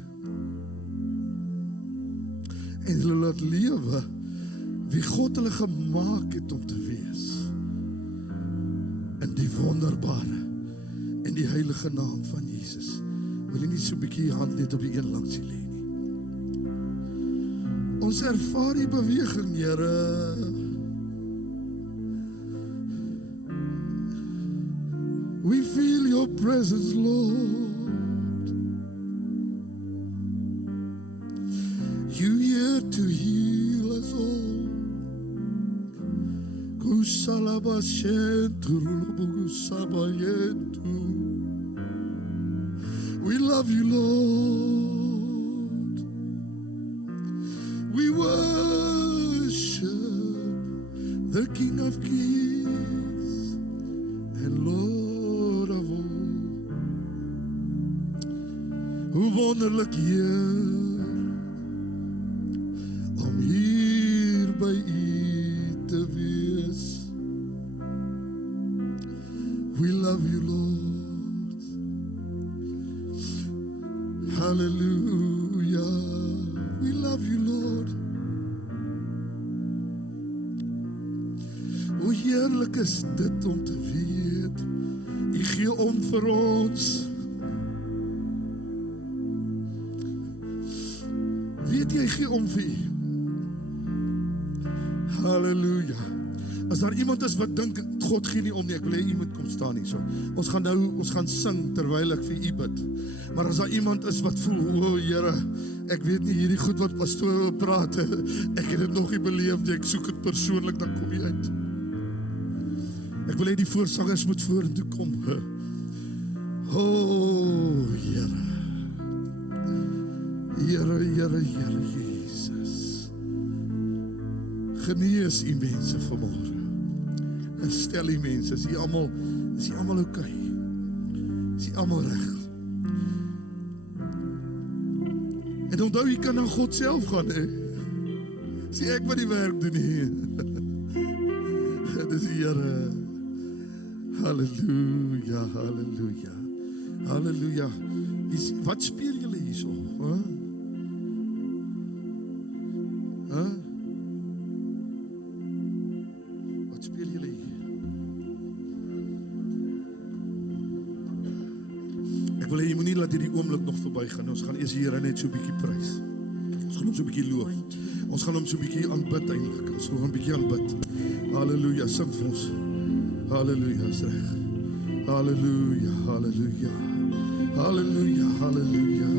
En hulle laat lewe wie God hulle gemaak het om te wees. In die wonderbare en die heilige naam van Jesus. Wil jy nie so 'n bietjie jy hand net op die een langsie lê nie? Ons ervaar die beweging, Here. We feel your presence, Lord. You here to heal us all. We love you, Lord. We worship the King of Kings and Lord of all. Hoe wonderlik, Heer, om hier by U te wees. We love you, Lord. Hallelujah. We love you, Lord. Hoe heerlik is dit om te weet, U gee om vir ons. Weet jy, gee om vir U. Halleluja. As daar iemand is wat dink God gee nie om nie, ek wil hê u moet kom staan hier so. Ons gaan sing terwyl ek vir u bid. Maar as daar iemand is wat voel, o Here, ek weet nie hierdie goed wat pastoor praat, ek het dit nog nie beleef nie, ek soek dit persoonlik, dan kom jy uit. Ek wil hê die voorsangers moet vorentoe kom. O Here. Here Jesus. Genees u mense vanmôre. En stel die mense, is jy almal okay? Is jy almal reg? En onthou, jy kan na God self gaan, hè? Sê ek wat die werk doen hier. Dis die Here. Halleluja, halleluja. Halleluja. Wat speel julle hierso? Huh? Huh? Wat speel julle hier? Ek wil hê jy moenie laat hierdie oomblik nog verbygaan. Ons gaan eers die Here net so 'n bietjie prys. Ons gaan hom so 'n bietjie loof. Ons gaan hom so 'n bietjie aanbid eintlik. Ons gaan hom 'n bietjie aanbid. Halleluja, sing vir ons. Halleluja, is reg. Halleluja, halleluja. Halleluja, halleluja.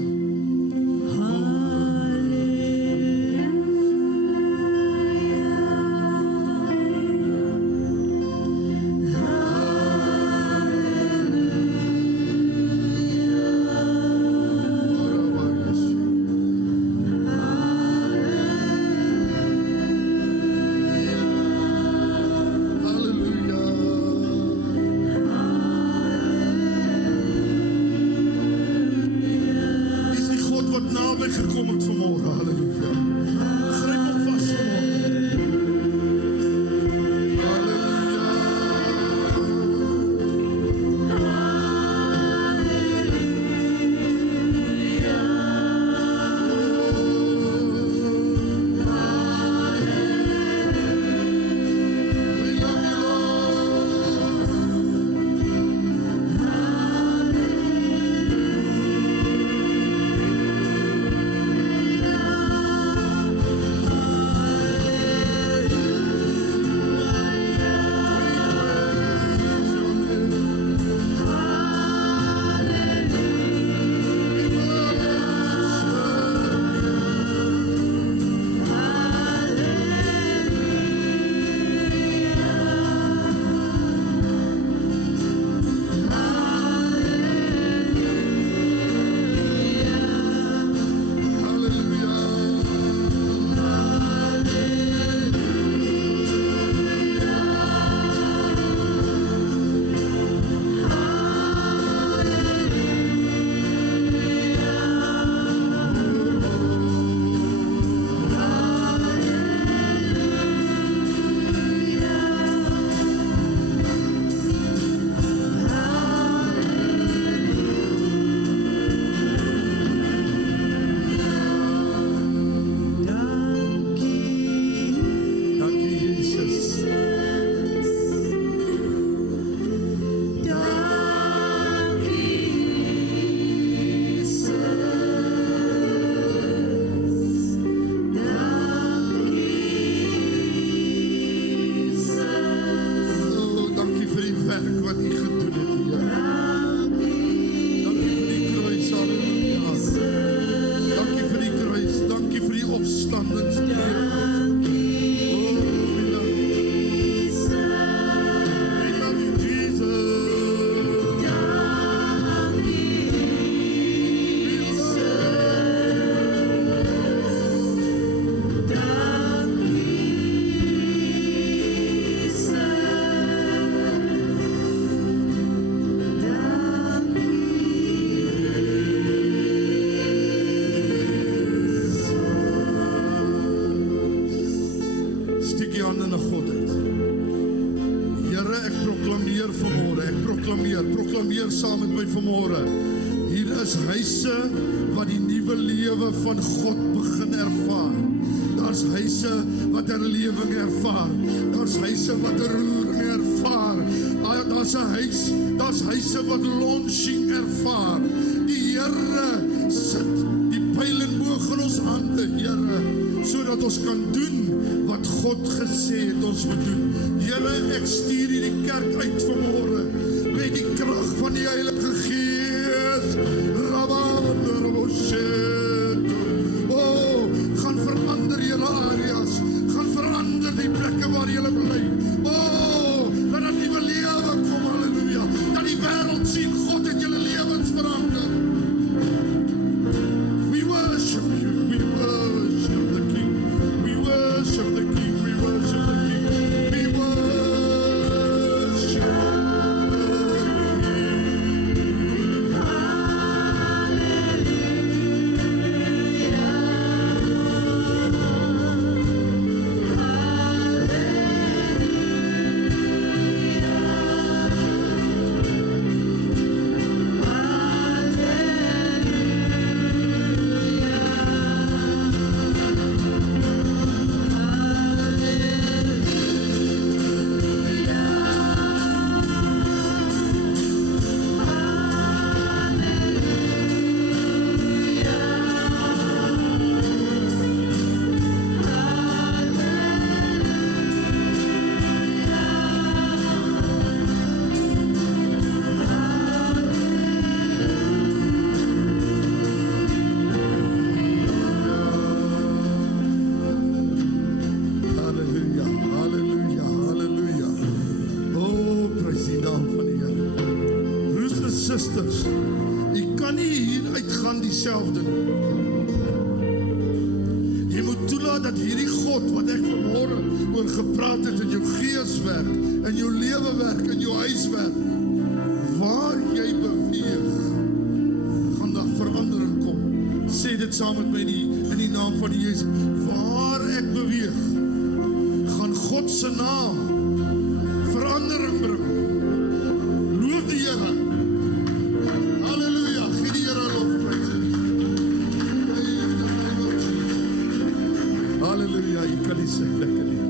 Proklameer saam met my vanmôre. Hier is huise wat die nuwe lewe van God begin ervaar. Daar's huise wat herlewing ervaar. Daar's huise wat roering ervaar. Daar's huise wat launching ervaar. Die Here sit die pyl en boog in ons hande, Here, sodat ons kan doen wat God gesê het ons moet doen. Here, ek stuur hierdie kerk uit vanmôre met die krag van die Heilige Gees. Oh, gaan verander julle areas, gaan verander die plekke waar julle bly. Oh, dat dat nuwe lewe kom, halleluja. Dat die wêreld sien God het julle lewens verander. We worship you, we worship the King. We worship the King, we worship the King. We worship Jesus, jy kan nie hier uitgaan dieselfde nie. Jy moet toelaat dat hierdie God, wat ek vanmôre oor gepraat het, in jou gees werk, in jou lewe werk, in jou huis werk. Waar jy beweeg, gaan daar verandering kom. Sê dit saam met my in die naam van die Jezus. Waar ek beweeg, gaan God se naam verandering bring. Loof die Here. Halleluja, gee die Here lofprys. Halleluja, jy kan nie sy lekker nie.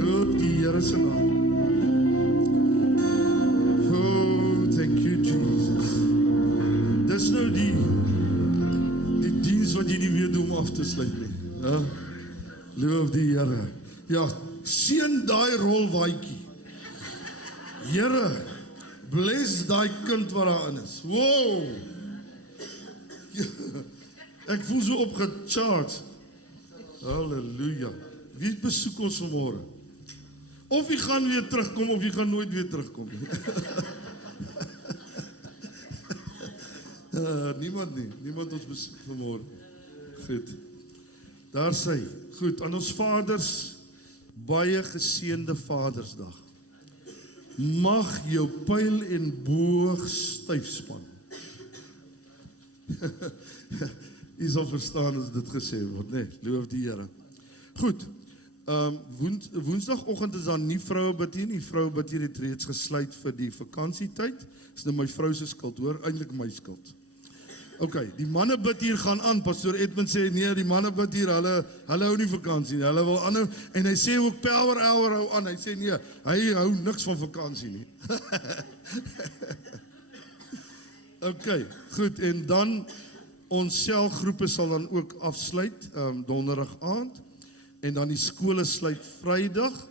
Loof die Here se naam. Oh, thank you Jesus. Dis nou die diens wat jy nie weet hoe om af te sluit nie. Ja? Loof die Here. Ja, seën daai rolwaadjie. Here, bless daai kind wat daarin is. Wow! Ek voel so opgecharged. Halleluja. Wie besoek ons vanmôre? Of jy gaan weer terugkom, of jy gaan nooit weer terugkom. Niemand nie. Niemand ons besoek vanmôre. Goed. Daar sê, goed, aan ons vaders, baie geseënde Vadersdag. Mag jou pyl en boog styf span. Jy sal verstaan as dit gesê word, nee, loof die Here. Goed, woensdagoggend is daar nie vroue bid hier nie, vroue bid hier het reeds gesluit vir die vakansietyd, is nou my vrou se skuld, hoor, eintlik my skuld. Ok, die manne bid hier gaan aan, Pastor Edmund sê, nee, die manne bid hier, hulle hou nie vakansie nie, hulle wil aanhou, en hy sê ook power hour hou aan, hy sê nee, hy hou niks van vakansie nie. Ok, goed, en dan ons selgroepe sal dan ook afsluit, donderdag aand, en dan die skole sluit Vrydag,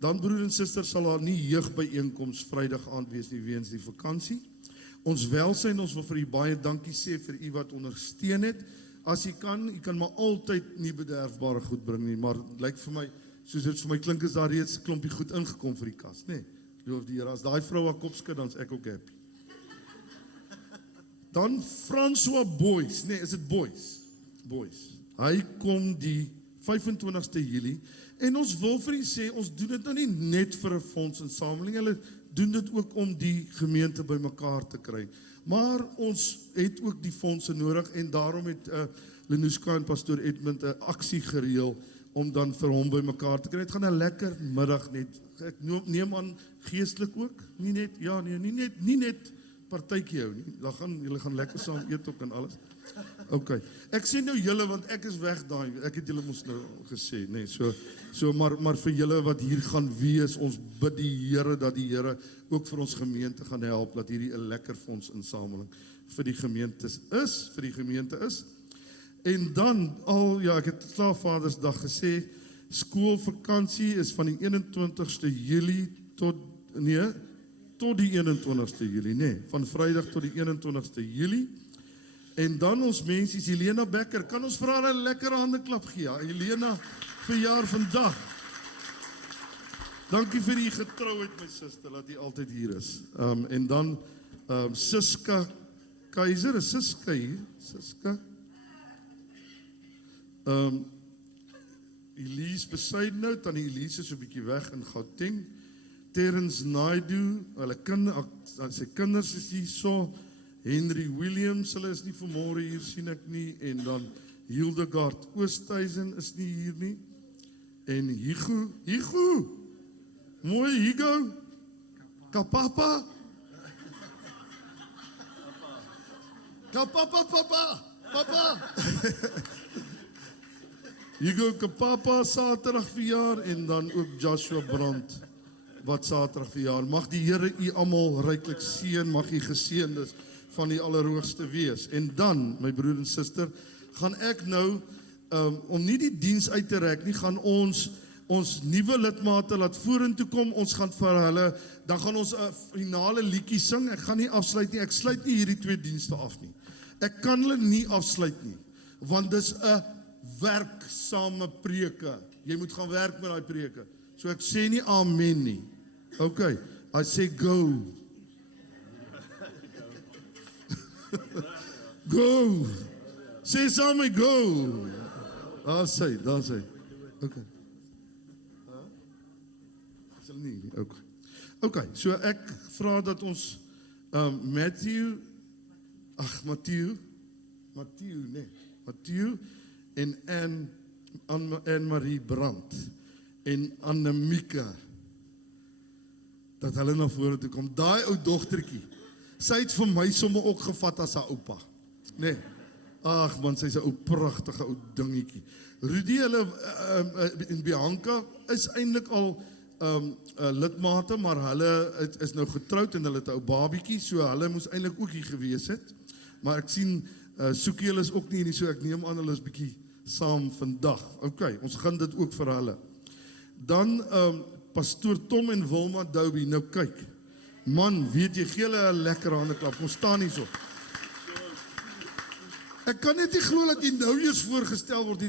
dan broer en suster sal daar nie jeugbyeenkoms Vrydag aand wees nie, weens die vakansie. Ons welsyn, ons wil vir u baie dankie sê vir u wat ondersteun het. As u kan maar altyd nie bederfbare goed bring nie, maar lyk vir my, soos dit vir my klink is daar reeds 'n klompie goed ingekom vir die kas, nê? Loof die Here, as daai vrou haar kop skud, dan is ek ook happy. Dan François Boys, nee, is dit Boys? Boys. Hy kom die 25ste Julie, en ons wil vir u sê, ons doen dit nou nie net vir 'n fondsinsameling, hulle doen dit ook om die gemeente by mekaar te kry. Maar ons het ook die fondse nodig, en daarom het Lenuska en Pastor Edmund 'n aksie gereël, om dan vir hom by mekaar te kry. Het gaan 'n lekker middag net, ek neem aan geestelik ook, nie net partytjie hou nie, julle gaan lekker saam eet ook en alles. Ok, ek sê nou julle, want ek is weg daai, ek het julle mos nou gesê, nee, maar vir julle wat hier gaan wees, ons bid die Here, dat die Here ook vir ons gemeente gaan help, dat hierdie 'n lekker fondsinsameling vir die gemeente is, en dan, ek het klaar Vadersdag gesê, skoolvakansie is van die 21ste Julie tot die 21ste Julie, nee, van Vrydag tot die 21ste Julie, en dan ons mensies, Helena Becker, kan ons vir haar 'n lekker handeklap gee, Helena, verjaar vandag. Dankie vir die getrouheid, my suster, dat jy altyd hier is. En dan, Siska Keiser, is Siska hier? Siska? Elise Besuidenhout, dan die Elise is so 'n bietjie weg in Gauteng. Terence Naidu, sy kinders is hier so, Henry Williams, hulle is nie vanmôre hier, sien ek nie, en dan Hildegard Oosthuizen is nie hier nie, en Higo, mooi Higo, Kapapa, papa, Higo Kapapa, Saterdag verjaar, en dan ook Joshua Brandt, wat Saterdag verjaar. Mag die Here u almal ryklik seën, mag u geseënd is van die Allerhoogste wees. En dan, my broer en suster, gaan ek nou, om nie die diens uit te rek nie, gaan ons nuwe lidmate laat vorentoe kom, ons gaan vir hulle, dan gaan ons 'n finale liedjie sing, ek gaan nie afsluit nie, ek sluit nie hierdie 2 dienste af nie. Ek kan hulle nie afsluit nie, want dis 'n werksame preke, jy moet gaan werk met daai preke, so ek sê nie amen nie, ok, I say go. Go. Sê saam met go. Daar sê. Okay. Is hulle nie? Okay, so ek vra dat ons Matthew en Anne-Marie Brandt en Annemika dat hulle na vore toe kom. Daai ou dogtertjie, sy het vir my sommer ook gevat as haar oupa. Nee. Ag man, sy's 'n ou pragtige ou dingetjie. Rudy hulle en Bianca is eintlik al lidmate, maar hulle is nou getroud en hulle het 'n ou babietjie, so hulle moes eintlik ook hier gewees het. Maar ek sien Soekie hulle is ook nie, so ek neem aan hulle is bietjie saam vandag. Okay, ons gaan dit ook vir hulle. Dan Pastoor Tom en Wilma Doubie, nou kyk. Man, weet jy, gee hulle 'n lekker handeklap. Ons staan hier so. Ek kan net nie glo dat jy nou eers voorgestel word.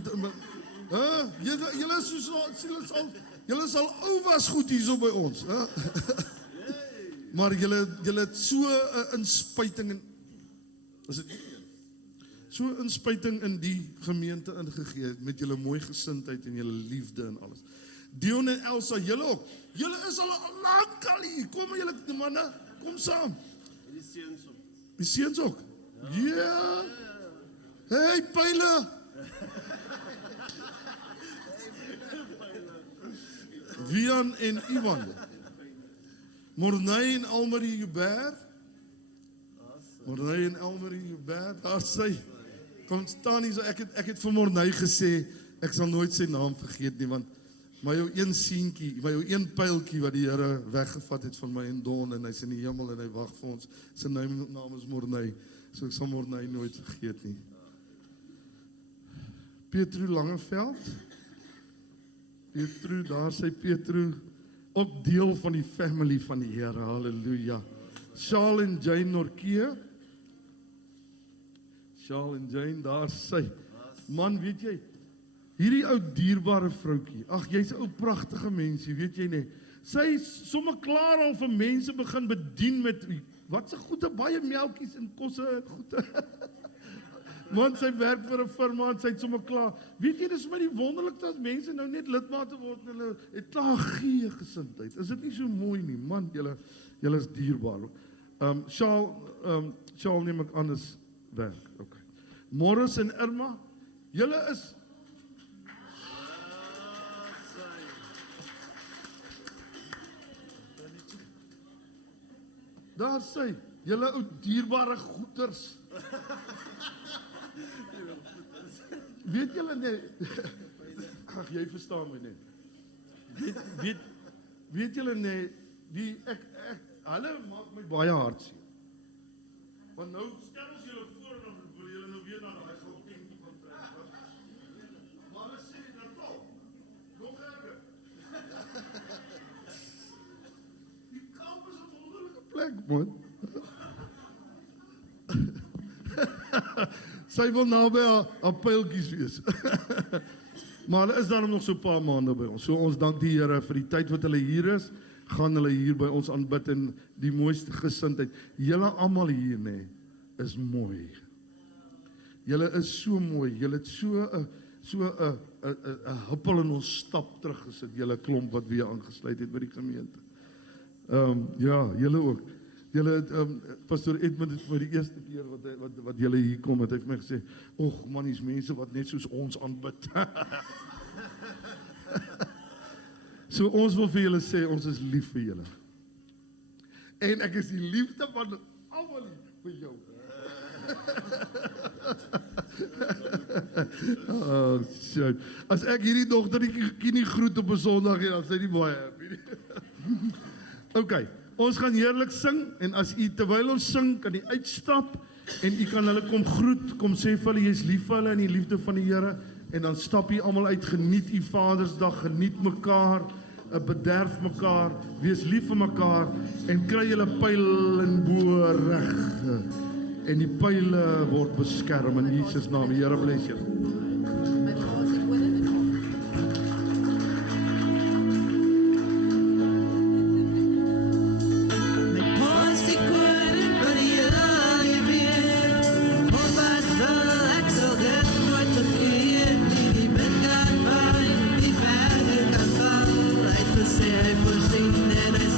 Julle sal ou was goed hierso by ons. Maar julle het so 'n inspuiting in so 'n inspuiting in die gemeente ingegee met julle mooi gesindheid en julle liefde en alles. Dion en Elsa, julle ook. Julle is al lank al hier. Kom julle manne, kom saam. Die seuns ook. Ja. Hey Pyle. Wian en Ivan. Morney en Almarie Hubert. Morney en Almarie Hubert. Daar sy. Kom staan hier so. Ek het vir Morney gesê, ek sal nooit sy naam vergeet nie, want my ou een seentjie, my ou een pyltjie wat die Here weggevat het van my en Don en hy's in die hemel en hy wag vir ons. Sy naam is Morney. So ek sal Morney nooit vergeet nie. Petru Langeveld. Petru, daar sy Petru, ook deel van die family van die Here. Halleluja. Charles en Jane Norkee. Charles en Jane, daar sy. Man, weet jy, hierdie ou dierbare vroutjie, ag, jy's 'n ou pragtige mensie, weet jy nie. Sy sommer klaar al vir mense begin bedien met, wat se goeie, baie melkies en kosse en goeie. Man, sy werk vir 'n firma en sy het sommer klaar. Weet jy, dis vir my die wonderlikste as mense nou net lidmate word en hulle het klaar gee gesindheid. Is dit nie so mooi nie? Man, julle is dierbaar. Charles neem ek anders werk. Okay. Morris en Irma, julle is daar sê, julle ou dierbare goeters. Weet julle nie, ag jy verstaan my nie. Weet julle nie, hulle maak my baie hartseer. Want nou stel ons julle voor en dan wil julle nou weer na daai Gauteng toe gaan trek. Maar hulle sê Natal, nog erger. Die kamp is 'n wonderlike plek, man. Sy wil naby haar pyltjies wees. Maar hulle is daarom nog so 'n paar maande by ons. So ons dank die Here vir die tyd wat hulle hier is. Gaan hulle hier by ons aanbid in die mooiste gesindheid. Julle almal hier nê, is mooi. Julle is so mooi. Julle het so 'n huppel in ons stap teruggesit. Julle klomp wat weer aangesluit het by die gemeente. Ja, julle ook. Julle Pastor Edmund het vir die eerste keer wat julle hier kom het, hy het my gesê, "Och man, hier's mense wat net soos ons aanbid." So ons wil vir julle sê, ons is lief vir julle. En ek is die liefde van almal vir jou. Oh, shit. As ek hierdie dogtertjie nie groet op 'n Sondag nie, dan sê die baie happy. Okay, ons gaan heerlik sing en as u terwyl ons sing kan u uitstap en u kan hulle kom groet, kom sê vir hulle jy's lief vir hulle in die liefde van die Here en dan stap u almal uit, geniet u Vadersdag, geniet mekaar, bederf mekaar, wees lief vir mekaar en kry julle pyl en bo reg. En die pyle word beskerm in Jesus naam. Die Here bless julle. My pa is die koning van die hele wêreld. voorsien en hy